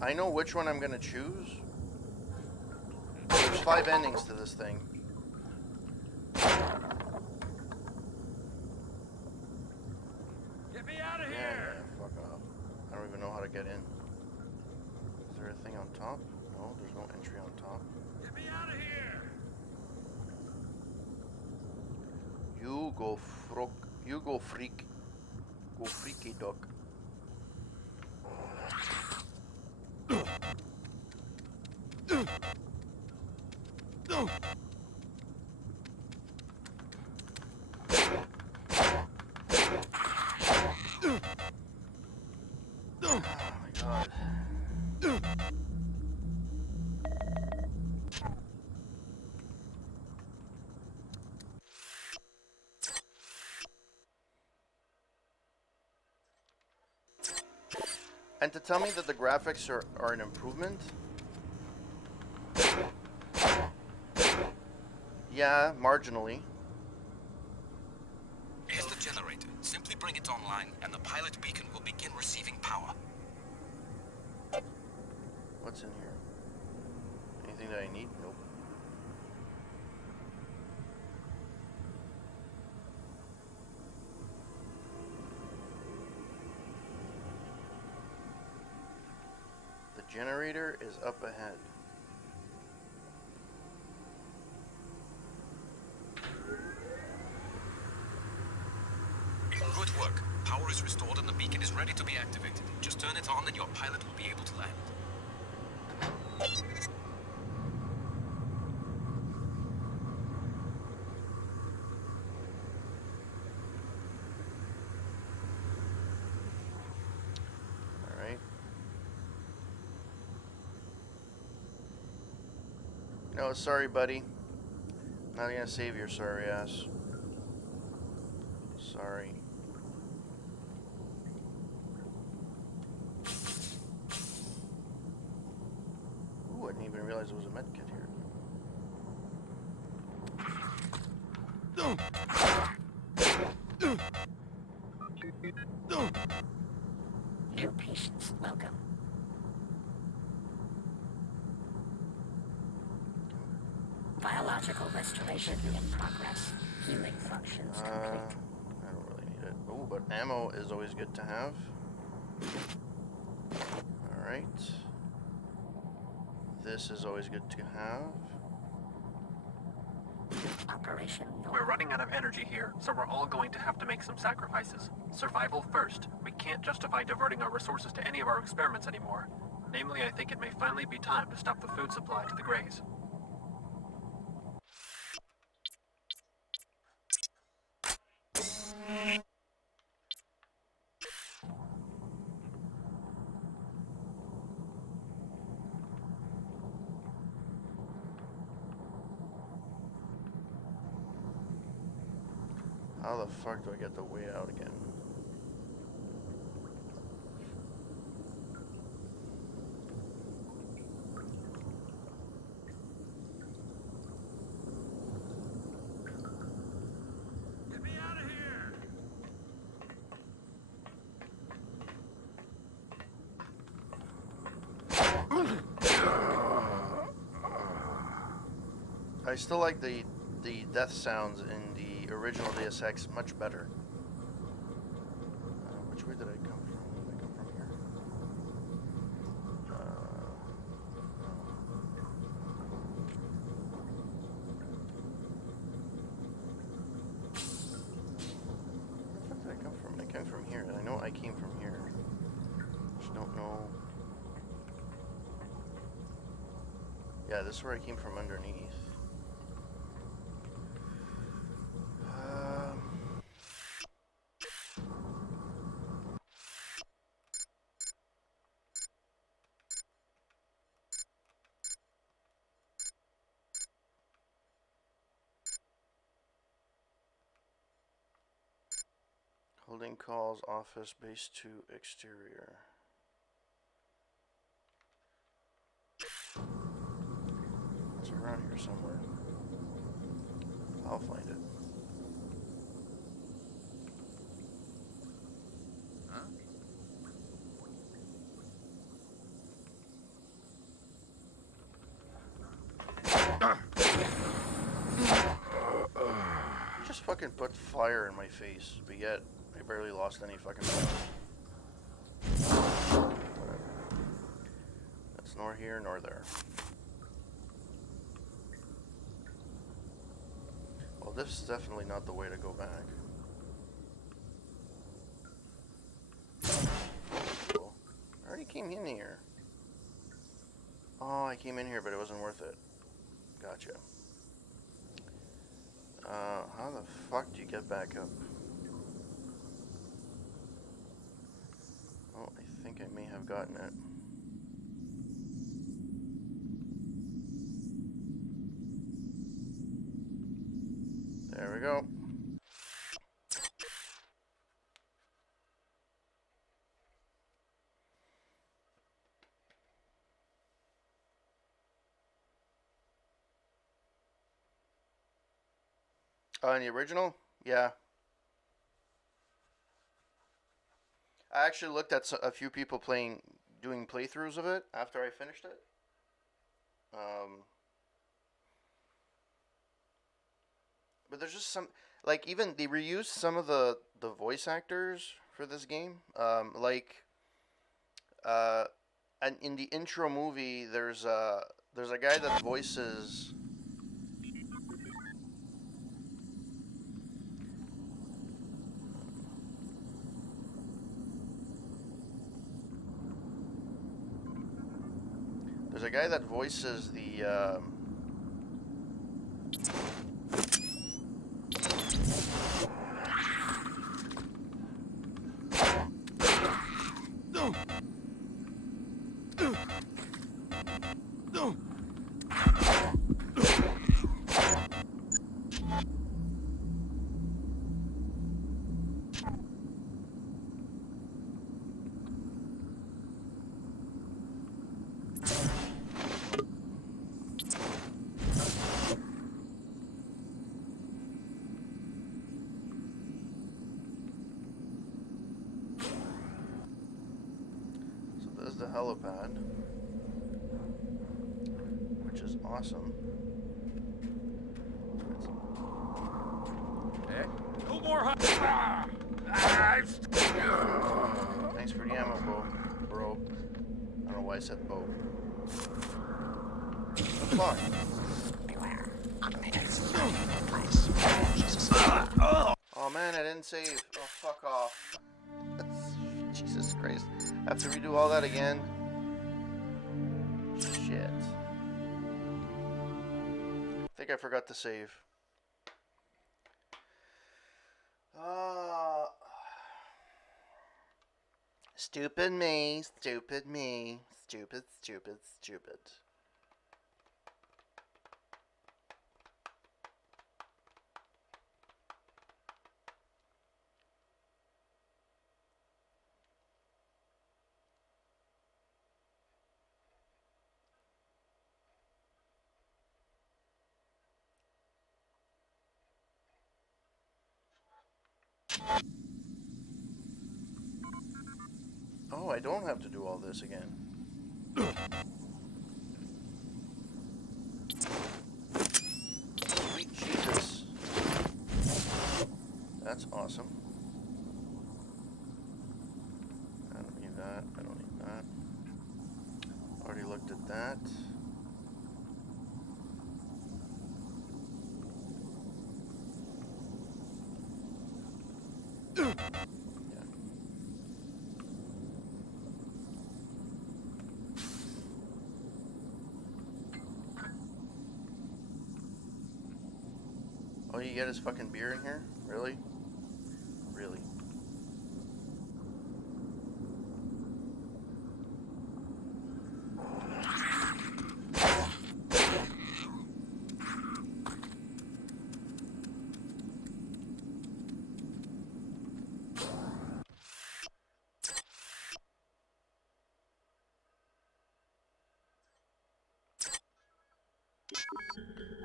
I know which one I'm gonna choose. There's 5 endings to this thing. Get me out of Yeah, fuck off. I don't even know how to get in. Is there a thing on top? No, there's no entry on top. Get me out of here! You go freak. Go freaky duck. Oh my god. And to tell me that the graphics are an improvement? Yeah, marginally. Here's the generator. Simply bring it online, and the pilot beacon will begin receiving power. What's in here? Anything that I need? Nope. The generator is up ahead. Good work. Power is restored and the beacon is ready to be activated. Just turn it on and your pilot will be able to land. Alright. No, sorry, buddy. Not gonna save your sorry ass. Sorry. Ooh, I didn't even realize there was a med kit here. New patients, welcome. Biological restoration in progress. Healing functions complete. I don't really need it. Oh, but ammo is always good to have. Alright. This is always good to have. Operation We're running out of energy here, so we're all going to have to make some sacrifices. Survival first. We can't justify diverting our resources to any of our experiments anymore. Namely, I think it may finally be time to stop the food supply to the Greys. How the fuck do I get the way out again? Get me out of here! I still like the death sounds in the original Deus Ex much better. Which way did I come from? Did I come from here? Where the fuck did I come from? I came from here. I know I came from here. Just don't know. Yeah, this is where I came from underneath. Holding calls, office, base 2, exterior. It's around here somewhere. I'll find it. You just fucking put fire in my face, but yet I barely lost any fucking blood. Whatever. That's nor here nor there. Well, this is definitely not the way to go back. Cool. I already came in here. Oh, I came in here, but it wasn't worth it. Gotcha. How the fuck do you get back up? Oh, I think I may have gotten it. There we go. In the original? Yeah. I actually looked at a few people doing playthroughs of it after I finished it. But there's just some, like, even they reused some of the voice actors for this game. And in the intro movie, there's a guy that voices. There's a guy that voices the. So there's the helipad, which is awesome. No more Thanks for the ammo, bro. I don't know why I said bow. Fuck. Beware. Automated security in place. Oh man, I didn't save. Oh, fuck off. Jesus Christ. I have to redo all that again. Shit. I think I forgot to save. Stupid me, stupid me, stupid, stupid, stupid. Oh, I don't have to do all this again. That's awesome. I don't need that. I don't need that. Already looked at that. Yeah. All you get is fucking beer in here? Really? Really?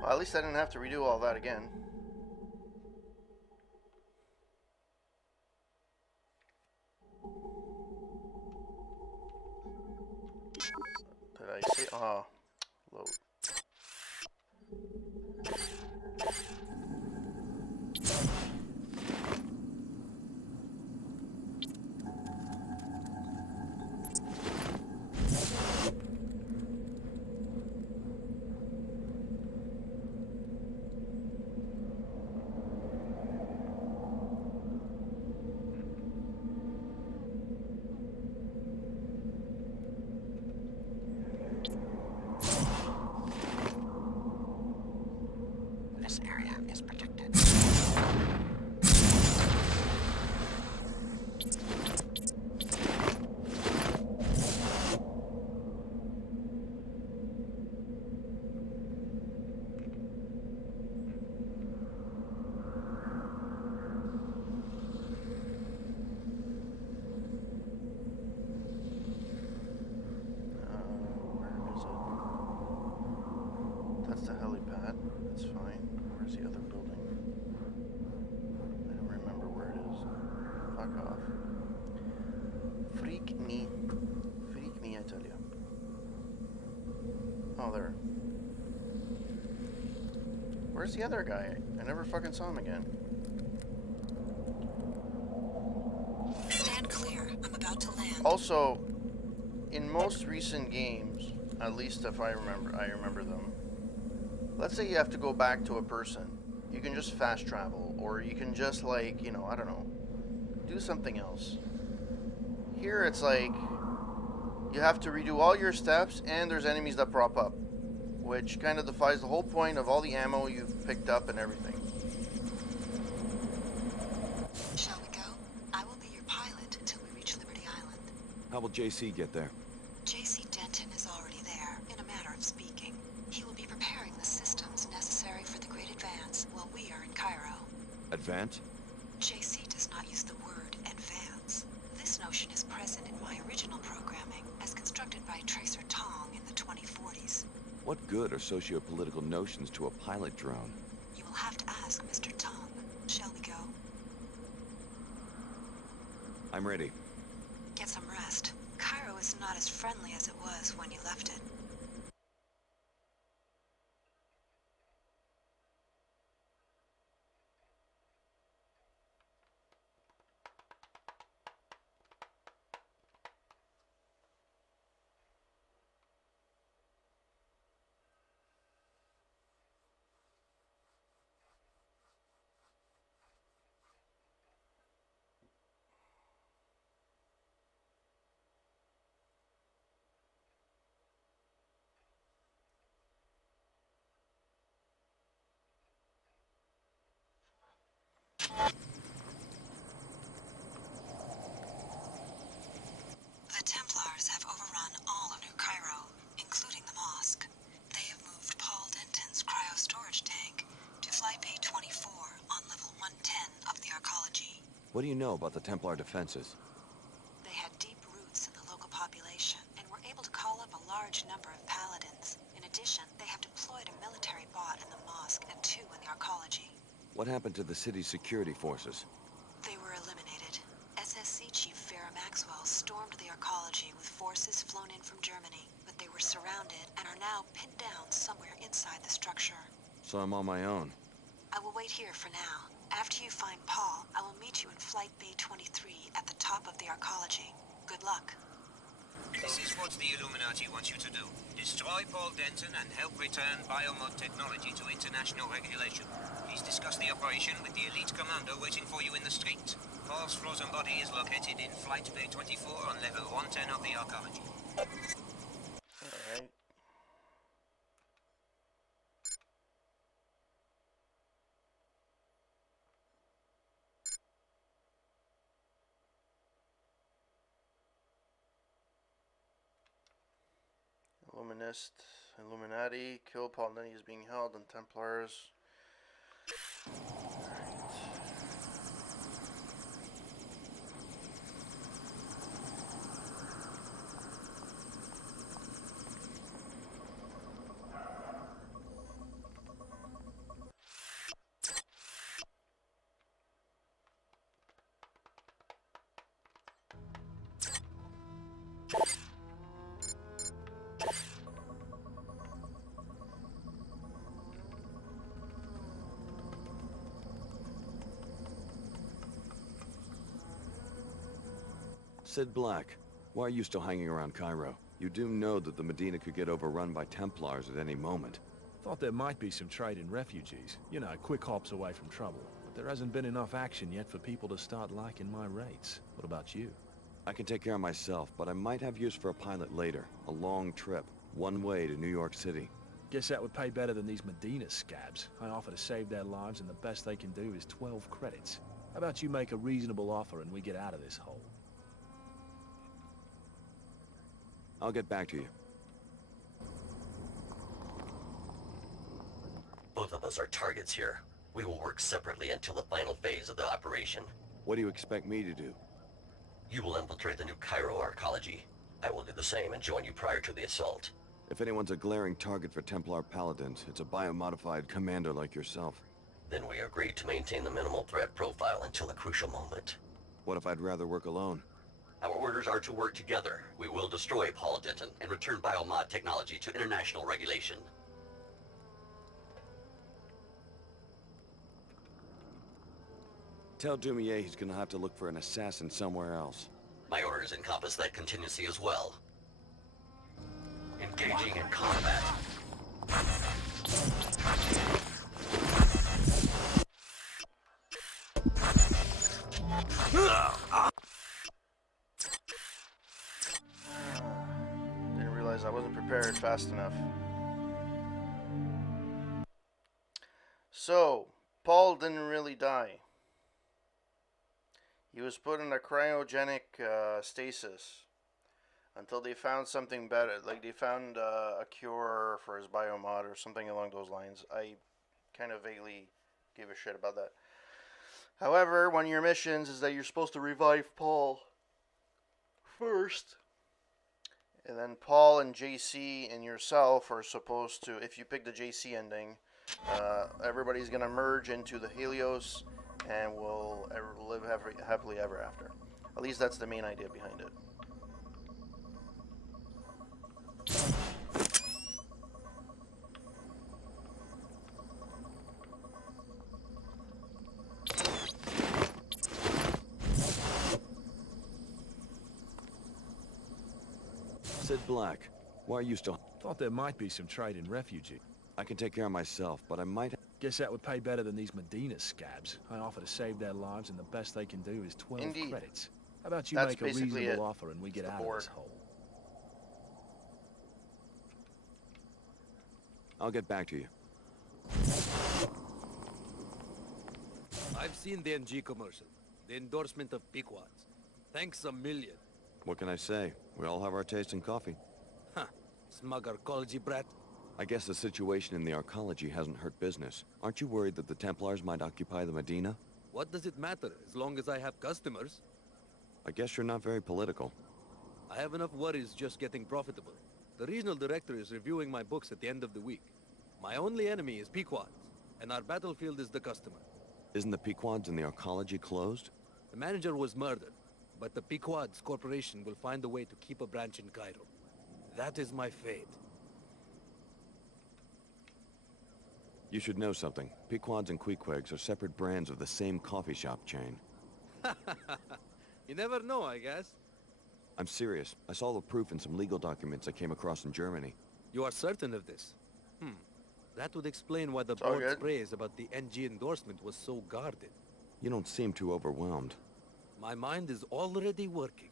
Well, at least I didn't have to redo all that again. Did I see? Oh, load. This area is protected. Where is it? That's the helipad. That's fine. Where's the other building? I don't remember where it is. Fuck off. Freak me. Freak me, I tell you. Oh, there. Where's the other guy? I never fucking saw him again. Stand clear. I'm about to land. Also, in most recent games, at least if I remember them, let's say you have to go back to a person, you can just fast travel, or you can just, like, you know, I don't know, do something else. Here it's like, you have to redo all your steps, and there's enemies that prop up, which kind of defies the whole point of all the ammo you've picked up and everything. Shall we go? I will be your pilot until we reach Liberty Island. How will JC get there? JC Denton is already there, in a matter of speaking. He will be preparing the systems necessary for the Great Advance while we are in Cairo. Advance? JC does not use the word advance. This notion is present in my original programming, as constructed by Tracer Tong in the 2040s. What good are socio-political notions to a pilot drone? You will have to ask Mr. Tong. Shall we go? I'm ready. Get some rest. Cairo is not as friendly as it was when you left it. The Templars have overrun all of New Cairo, including the mosque. They have moved Paul Denton's cryo-storage tank to Flight Bay 24 on level 110 of the arcology. What do you know about the Templar defenses? They had deep roots in the local population and were able to call up a large number of paladins. In addition, they have deployed a military bot in the mosque and 2 in the arcology. What happened to the city's security forces? They were eliminated. SSC Chief Farrah Maxwell stormed the arcology with forces flown in from Germany, but they were surrounded and are now pinned down somewhere inside the structure. So I'm on my own. I will wait here for now. After you find Paul, I'll arcology. Good luck. This is what the Illuminati wants you to do. Destroy Paul Denton and help return biomod technology to international regulation. Please discuss the operation with the elite commander waiting for you in the street. Paul's frozen body is located in Flight Bay 24 on level 110 of the arcology. Alright. Illuminati, kill Paul Denny is being held, and Templars. Sid Black, why are you still hanging around Cairo? You do know that the Medina could get overrun by Templars at any moment. Thought there might be some trade in refugees. You know, quick hops away from trouble. But there hasn't been enough action yet for people to start liking my rates. What about you? I can take care of myself, but I might have use for a pilot later. A long trip, one way to New York City. Guess that would pay better than these Medina scabs. I offer to save their lives, and the best they can do is 12 credits. How about you make a reasonable offer and we get out of this hole? I'll get back to you. Both of us are targets here. We will work separately until the final phase of the operation. What do you expect me to do? You will infiltrate the new Cairo arcology. I will do the same and join you prior to the assault. If anyone's a glaring target for Templar Paladins, it's a biomodified commander like yourself. Then we agreed to maintain the minimal threat profile until the crucial moment. What if I'd rather work alone? Our orders are to work together. We will destroy Paul Denton and return biomod technology to international regulation. Tell Dumier he's gonna have to look for an assassin somewhere else. My orders encompass that contingency as well. Engaging in combat. Didn't realize I wasn't prepared fast enough. So, Paul didn't really die. He was put in a cryogenic stasis until they found something better. Like they found a cure for his biomod or something along those lines. I kind of vaguely give a shit about that. However, one of your missions is that you're supposed to revive Paul first. And then Paul and JC and yourself are supposed to, if you pick the JC ending, everybody's going to merge into the Helios and will live happily ever after. At least that's the main idea behind it. Sid Black, why are you still... Thought there might be some trade in refugees. I can take care of myself, but I might... Guess that would pay better than these Medina scabs. I offer to save their lives, and the best they can do is 12 Indeed. credits. How about you That's make a basically reasonable it. offer and we get The out of board. this hole? I'll get back to you. I've seen the NG commercial. The endorsement of Pequods. Thanks a million. What can I say? We all have our taste in coffee. Huh. Smug arcology brat. I guess the situation in the arcology hasn't hurt business. Aren't you worried that the Templars might occupy the Medina? What does it matter, as long as I have customers? I guess you're not very political. I have enough worries just getting profitable. The regional director is reviewing my books at the end of the week. My only enemy is Pequods, and our battlefield is the customer. Isn't the Pequods in the arcology closed? The manager was murdered, but the Pequods Corporation will find a way to keep a branch in Cairo. That is my fate. You should know something. Pequods and Queequegs are separate brands of the same coffee shop chain. You never know, I guess. I'm serious. I saw the proof in some legal documents I came across in Germany. You are certain of this? That would explain why the It's all board's good. praise about the NG endorsement was so guarded. You don't seem too overwhelmed. My mind is already working.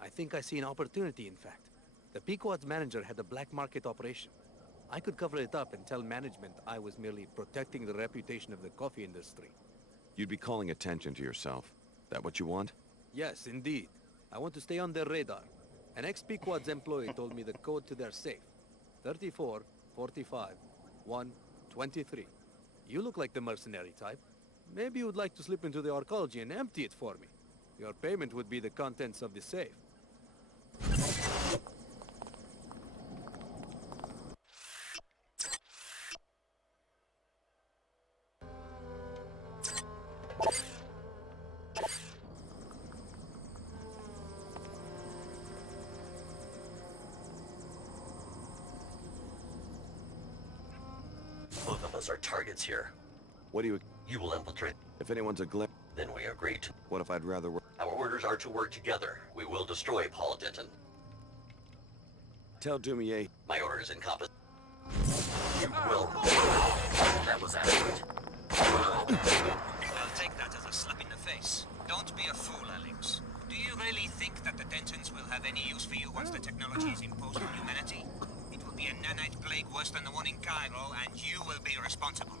I think I see an opportunity, in fact. The Pequod's manager had a black market operation. I could cover it up and tell management I was merely protecting the reputation of the coffee industry. You'd be calling attention to yourself. That what you want? Yes, indeed. I want to stay on their radar. An ex-Pequod's employee told me the code to their safe. 34, 45, 1, 23. You look like the mercenary type. Maybe you'd like to slip into the arcology and empty it for me. Your payment would be the contents of the safe. Both of us are targets here. What do you... You will infiltrate. If anyone's a glip... Then we agree to. What if I'd rather work... Our orders are to work together. We will destroy Paul Denton. Tell Dumier... My orders encompass. You will. That was adequate. I'll take that as a slap in the face. Don't be a fool, Alex. Do you really think that the Dentons will have any use for you once the technology is imposed on humanity? It will be a nanite plague worse than the one in Cairo, and you will be responsible.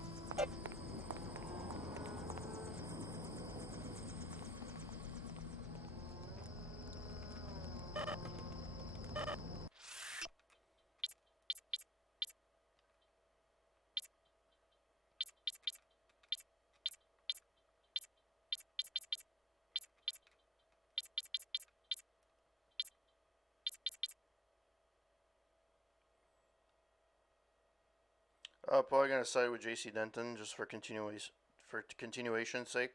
Probably gonna side with JC Denton just for continuation's sake.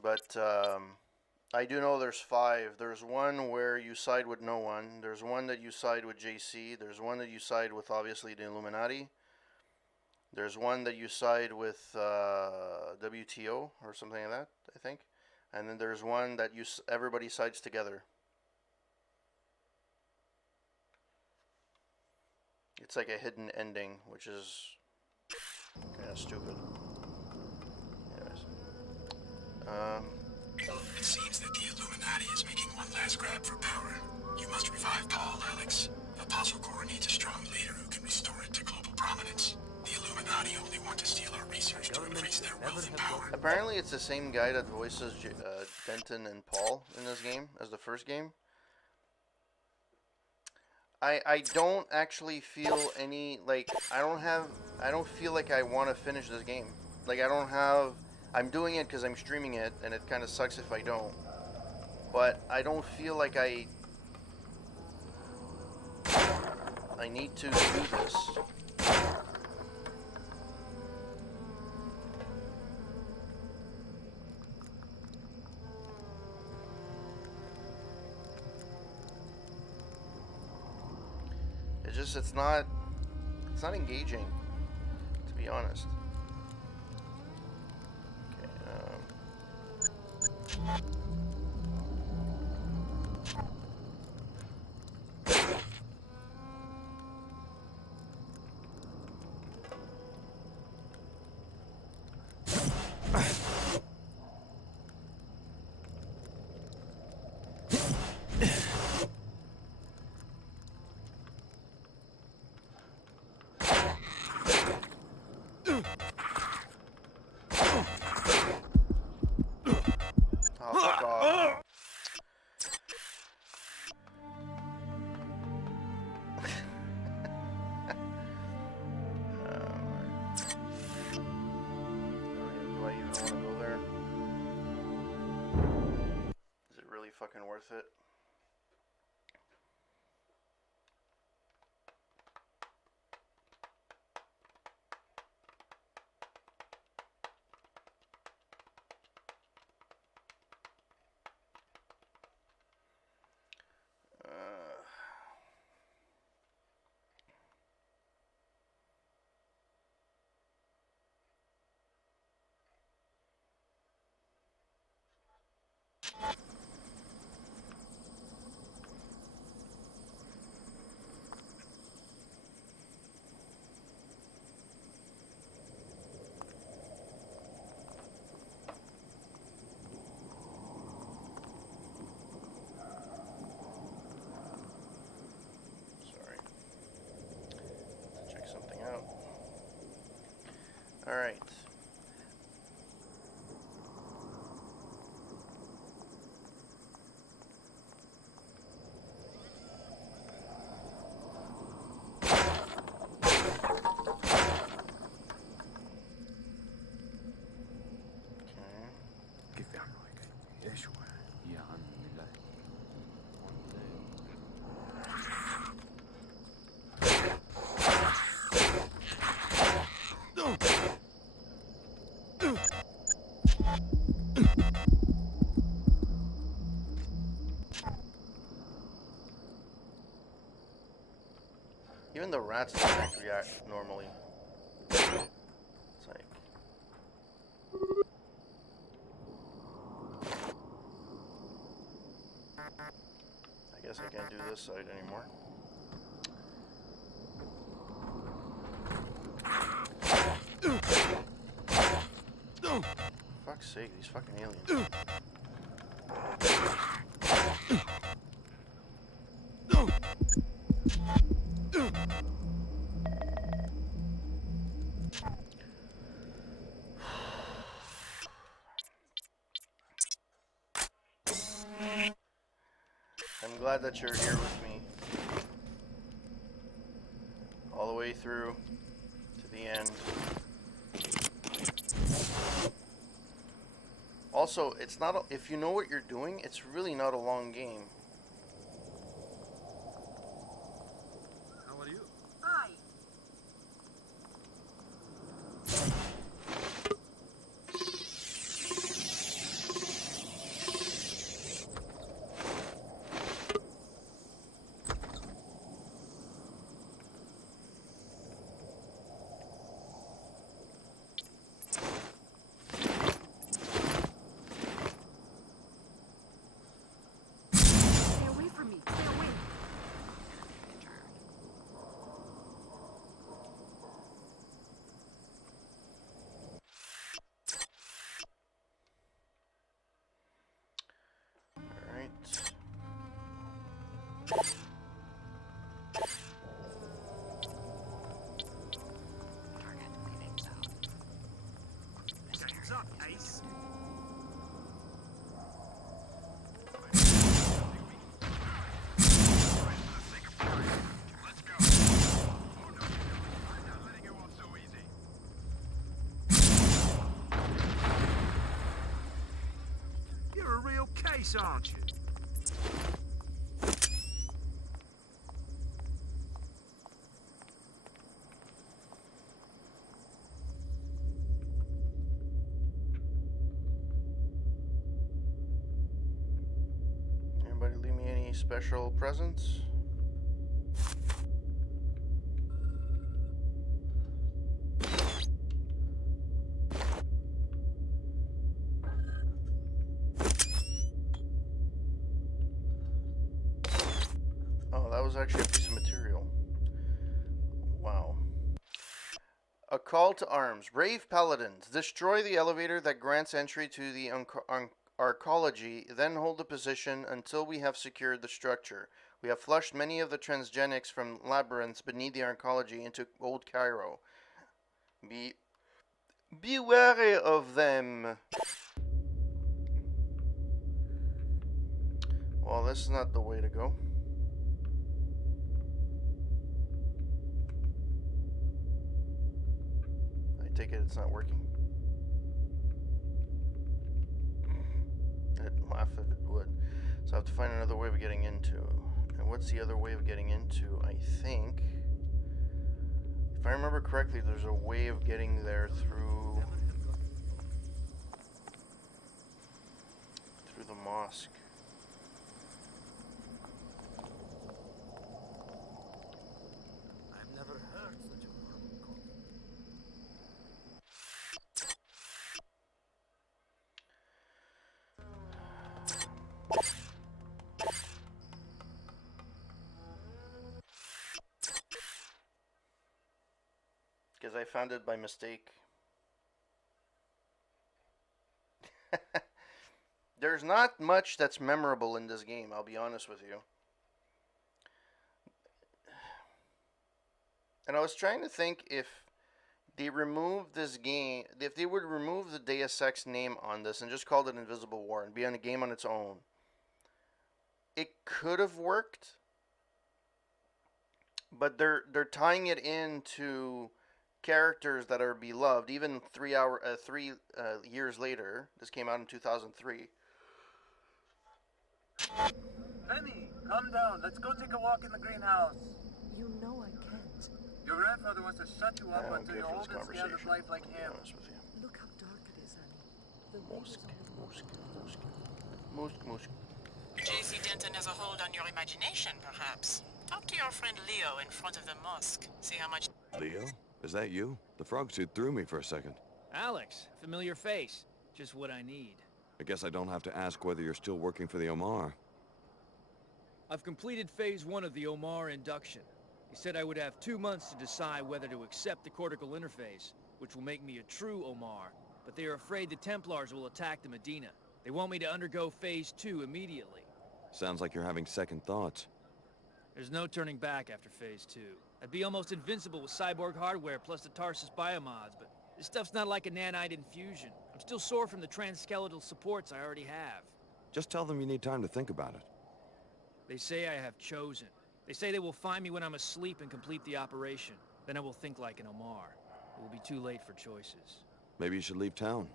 But I do know there's 5. There's one where you side with no one. There's one that you side with JC. There's one that you side with obviously the Illuminati. There's one that you side with WTO or something like that, I think. And then there's one that everybody sides together. It's like a hidden ending, which is kind of stupid. Anyways. It seems that the Illuminati is making one last grab for power. You must revive Paul, Alex. Apostle Corps needs a strong leader who can restore it to global prominence. The Illuminati only want to steal our research to increase their wealth and power. Apparently it's the same guy that voices Denton and Paul in this game as the first game. I don't actually feel any, like, I don't feel like I want to finish this game. Like, I'm doing it because I'm streaming it, and it kind of sucks if I don't. But I don't feel like I need to do this. It's not engaging, to be honest. Okay, oh, fuck off. Do I even want to go there? Is it really fucking worth it? Alright. Even the rats don't react normally. It's like... I guess I can't do this side anymore. Fuck's sake, these fucking aliens. I'm glad that you're here with me. All the way through to the end. Also, it's not a, if you know what you're doing, it's really not a long game. How are you? Hi. Stay away from me. Stay away. Alright. Hands up, Ace. You're a real case, aren't you? Anybody leave me any special presents? Oh, that was actually a piece of material. Wow. A call to arms. Brave paladins, destroy the elevator that grants entry to the arcology, then hold the position until we have secured the structure. We have flushed many of the transgenics from labyrinths beneath the arcology into Old Cairo. Be wary of them. Well, this is not the way to go. I take it it's not working. I'd laugh if it would. So I have to find another way of getting into. And what's the other way of getting into? I think, if I remember correctly, there's a way of getting there through the mosque. I've never heard such a horrible call. Because I found it by mistake. There's not much that's memorable in this game, I'll be honest with you. And I was trying to think if they removed this game, if they would remove the Deus Ex name on this and just called it Invisible War and be on a game on its own, it could have worked. But they're tying it into characters that are beloved. Even 3 years later, this came out in 2003. Penny, calm down. Let's go take a walk in the greenhouse. You know I can't. Your grandfather wants to shut you up I don't until care you're for old this and scared of conversation, life like to be him. honest with you. Look how dark it is, Annie. The Musk, neighbors musk. JC Denton has a hold on your imagination, perhaps. Talk to your friend Leo in front of the mosque. See how much... Leo? Is that you? The frog suit threw me for a second. Alex, familiar face. Just what I need. I guess I don't have to ask whether you're still working for the Omar. I've completed phase 1 of the Omar induction. He said I would have 2 months to decide whether to accept the cortical interface, which will make me a true Omar. But they are afraid the Templars will attack the Medina. They want me to undergo phase 2 immediately. Sounds like you're having second thoughts. There's no turning back after phase 2. I'd be almost invincible with cyborg hardware plus the Tarsus biomods, but this stuff's not like a nanite infusion. I'm still sore from the transskeletal supports I already have. Just tell them you need time to think about it. They say I have chosen. They say they will find me when I'm asleep and complete the operation. Then I will think like an Omar. It will be too late for choices. Maybe you should leave town.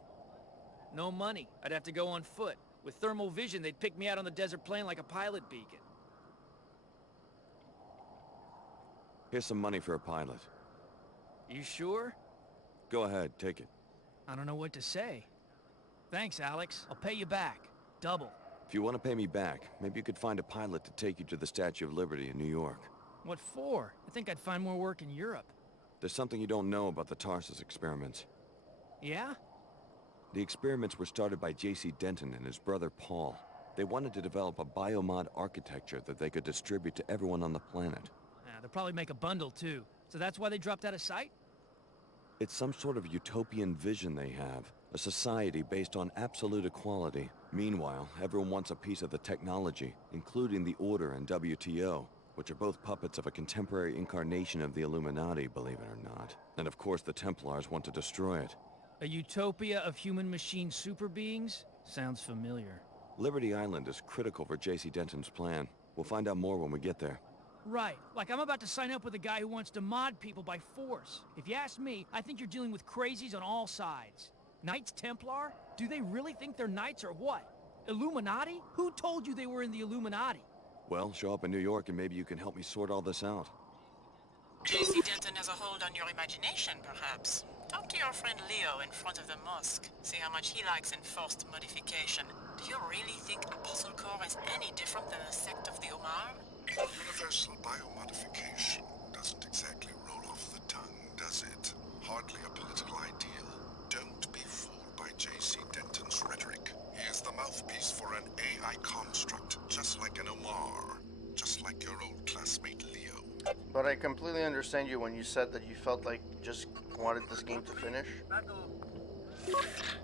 No money. I'd have to go on foot. With thermal vision, they'd pick me out on the desert plain like a pilot beacon. Here's some money for a pilot. You sure? Go ahead, take it. I don't know what to say. Thanks, Alex. I'll pay you back. Double. If you want to pay me back, maybe you could find a pilot to take you to the Statue of Liberty in New York. What for? I think I'd find more work in Europe. There's something you don't know about the Tarsus experiments. Yeah? The experiments were started by J.C. Denton and his brother Paul. They wanted to develop a biomod architecture that they could distribute to everyone on the planet. They'll probably make a bundle, too. So that's why they dropped out of sight? It's some sort of utopian vision they have. A society based on absolute equality. Meanwhile, everyone wants a piece of the technology, including the Order and WTO, which are both puppets of a contemporary incarnation of the Illuminati, believe it or not. And of course the Templars want to destroy it. A utopia of human-machine super beings? Sounds familiar. Liberty Island is critical for J.C. Denton's plan. We'll find out more when we get there. Right. Like I'm about to sign up with a guy who wants to mod people by force. If you ask me, I think you're dealing with crazies on all sides. Knights Templar? Do they really think they're knights or what? Illuminati? Who told you they were in the Illuminati? Well, show up in New York and maybe you can help me sort all this out. JC Denton has a hold on your imagination, perhaps. Talk to your friend Leo in front of the mosque. See how much he likes enforced modification. Do you really think Apostle Corps is any different than a sect of the Omar? Universal biomodification doesn't exactly roll off the tongue, does it? Hardly a political ideal. Don't be fooled by J.C. Denton's rhetoric. He is the mouthpiece for an AI construct, just like an Omar. Just like your old classmate Leo. But I completely understand you when you said that you felt like you just wanted this game to finish.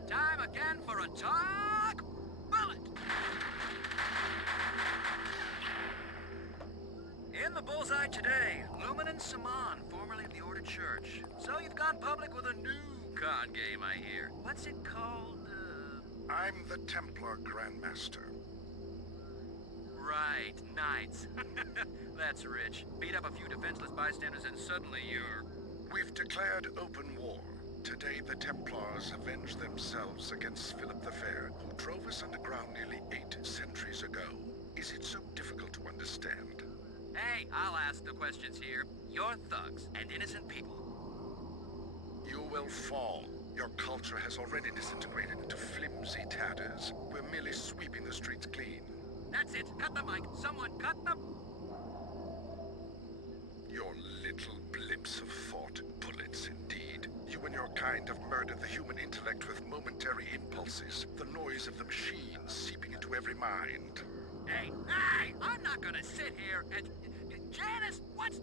Time again for a dark bullet! In the bullseye today, Lumen and Saman, formerly of the Ordered Church. So you've gone public with a new card game, I hear. What's it called? I'm the Templar Grandmaster. Right, Knights. That's rich. Beat up a few defenseless bystanders and suddenly you're... We've declared open war. Today the Templars avenge themselves against Philip the Fair, who drove us underground nearly 8 centuries ago. Is it so difficult to understand? Hey, I'll ask the questions here. You're thugs and innocent people. You will fall. Your culture has already disintegrated into flimsy tatters. We're merely sweeping the streets clean. That's it. Cut the mic. Someone cut the... Your little blips of thought, bullets indeed. You and your kind have murdered the human intellect with momentary impulses. The noise of the machine seeping into every mind. Hey, I'm not gonna sit here and... Janice, what's...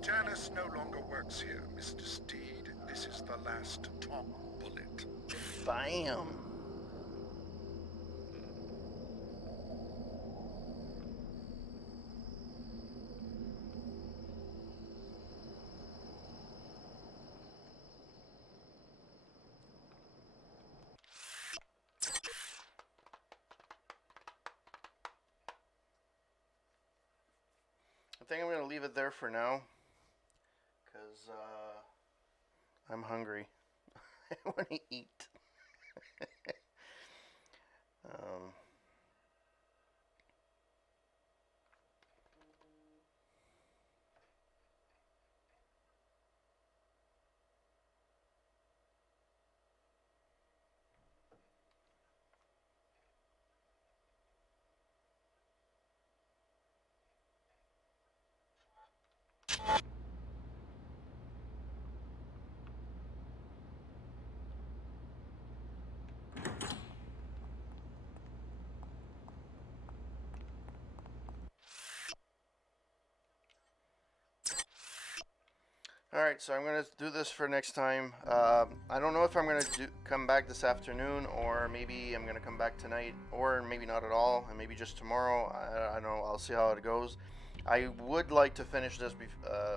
Janice no longer works here, Mr. Steed. This is the last top bullet. Bam! I think I'm going to leave it there for now. Because I'm hungry. I want to eat. um, Alright, so I'm going to do this for next time. I don't know if I'm going to come back this afternoon, or maybe I'm going to come back tonight, or maybe not at all, and maybe just tomorrow. I don't know. I'll see how it goes. I would like to finish this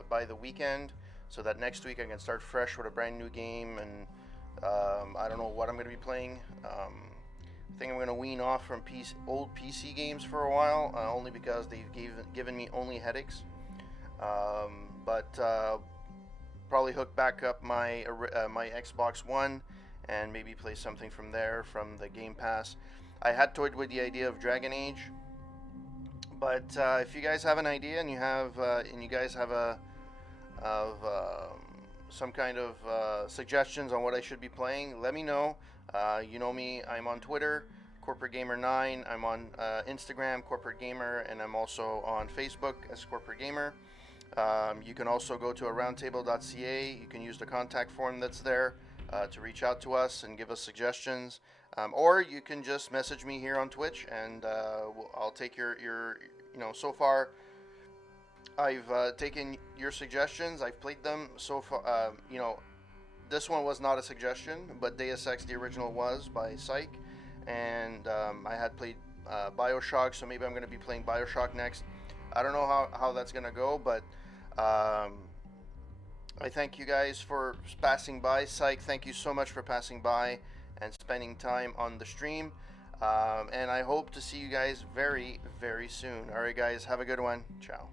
by the weekend, so that next week I can start fresh with a brand new game, and I don't know what I'm going to be playing. I think I'm going to wean off from old PC games for a while, only because they've given me only headaches. But probably hook back up my my Xbox One and maybe play something from there from the Game Pass. I had toyed with the idea of Dragon Age, but if you guys have an idea and you guys have some kind of suggestions on what I should be playing, let me know. You know me, I'm on Twitter, Corporate Gamer 9. I'm on Instagram, Corporate Gamer, and I'm also on Facebook as Corporate Gamer. You can also go to aroundtable.ca. You can use the contact form that's there to reach out to us and give us suggestions. Or you can just message me here on Twitch, and I'll take your so far I've taken your suggestions. I've played them so far. This one was not a suggestion, but Deus Ex, the original, was by Psych. And I had played Bioshock, so maybe I'm going to be playing Bioshock next. I don't know how that's going to go, but I thank you guys for passing by. Psych, thank you so much for passing by and spending time on the stream. And I hope to see you guys very, very soon. All right, guys, have a good one. Ciao.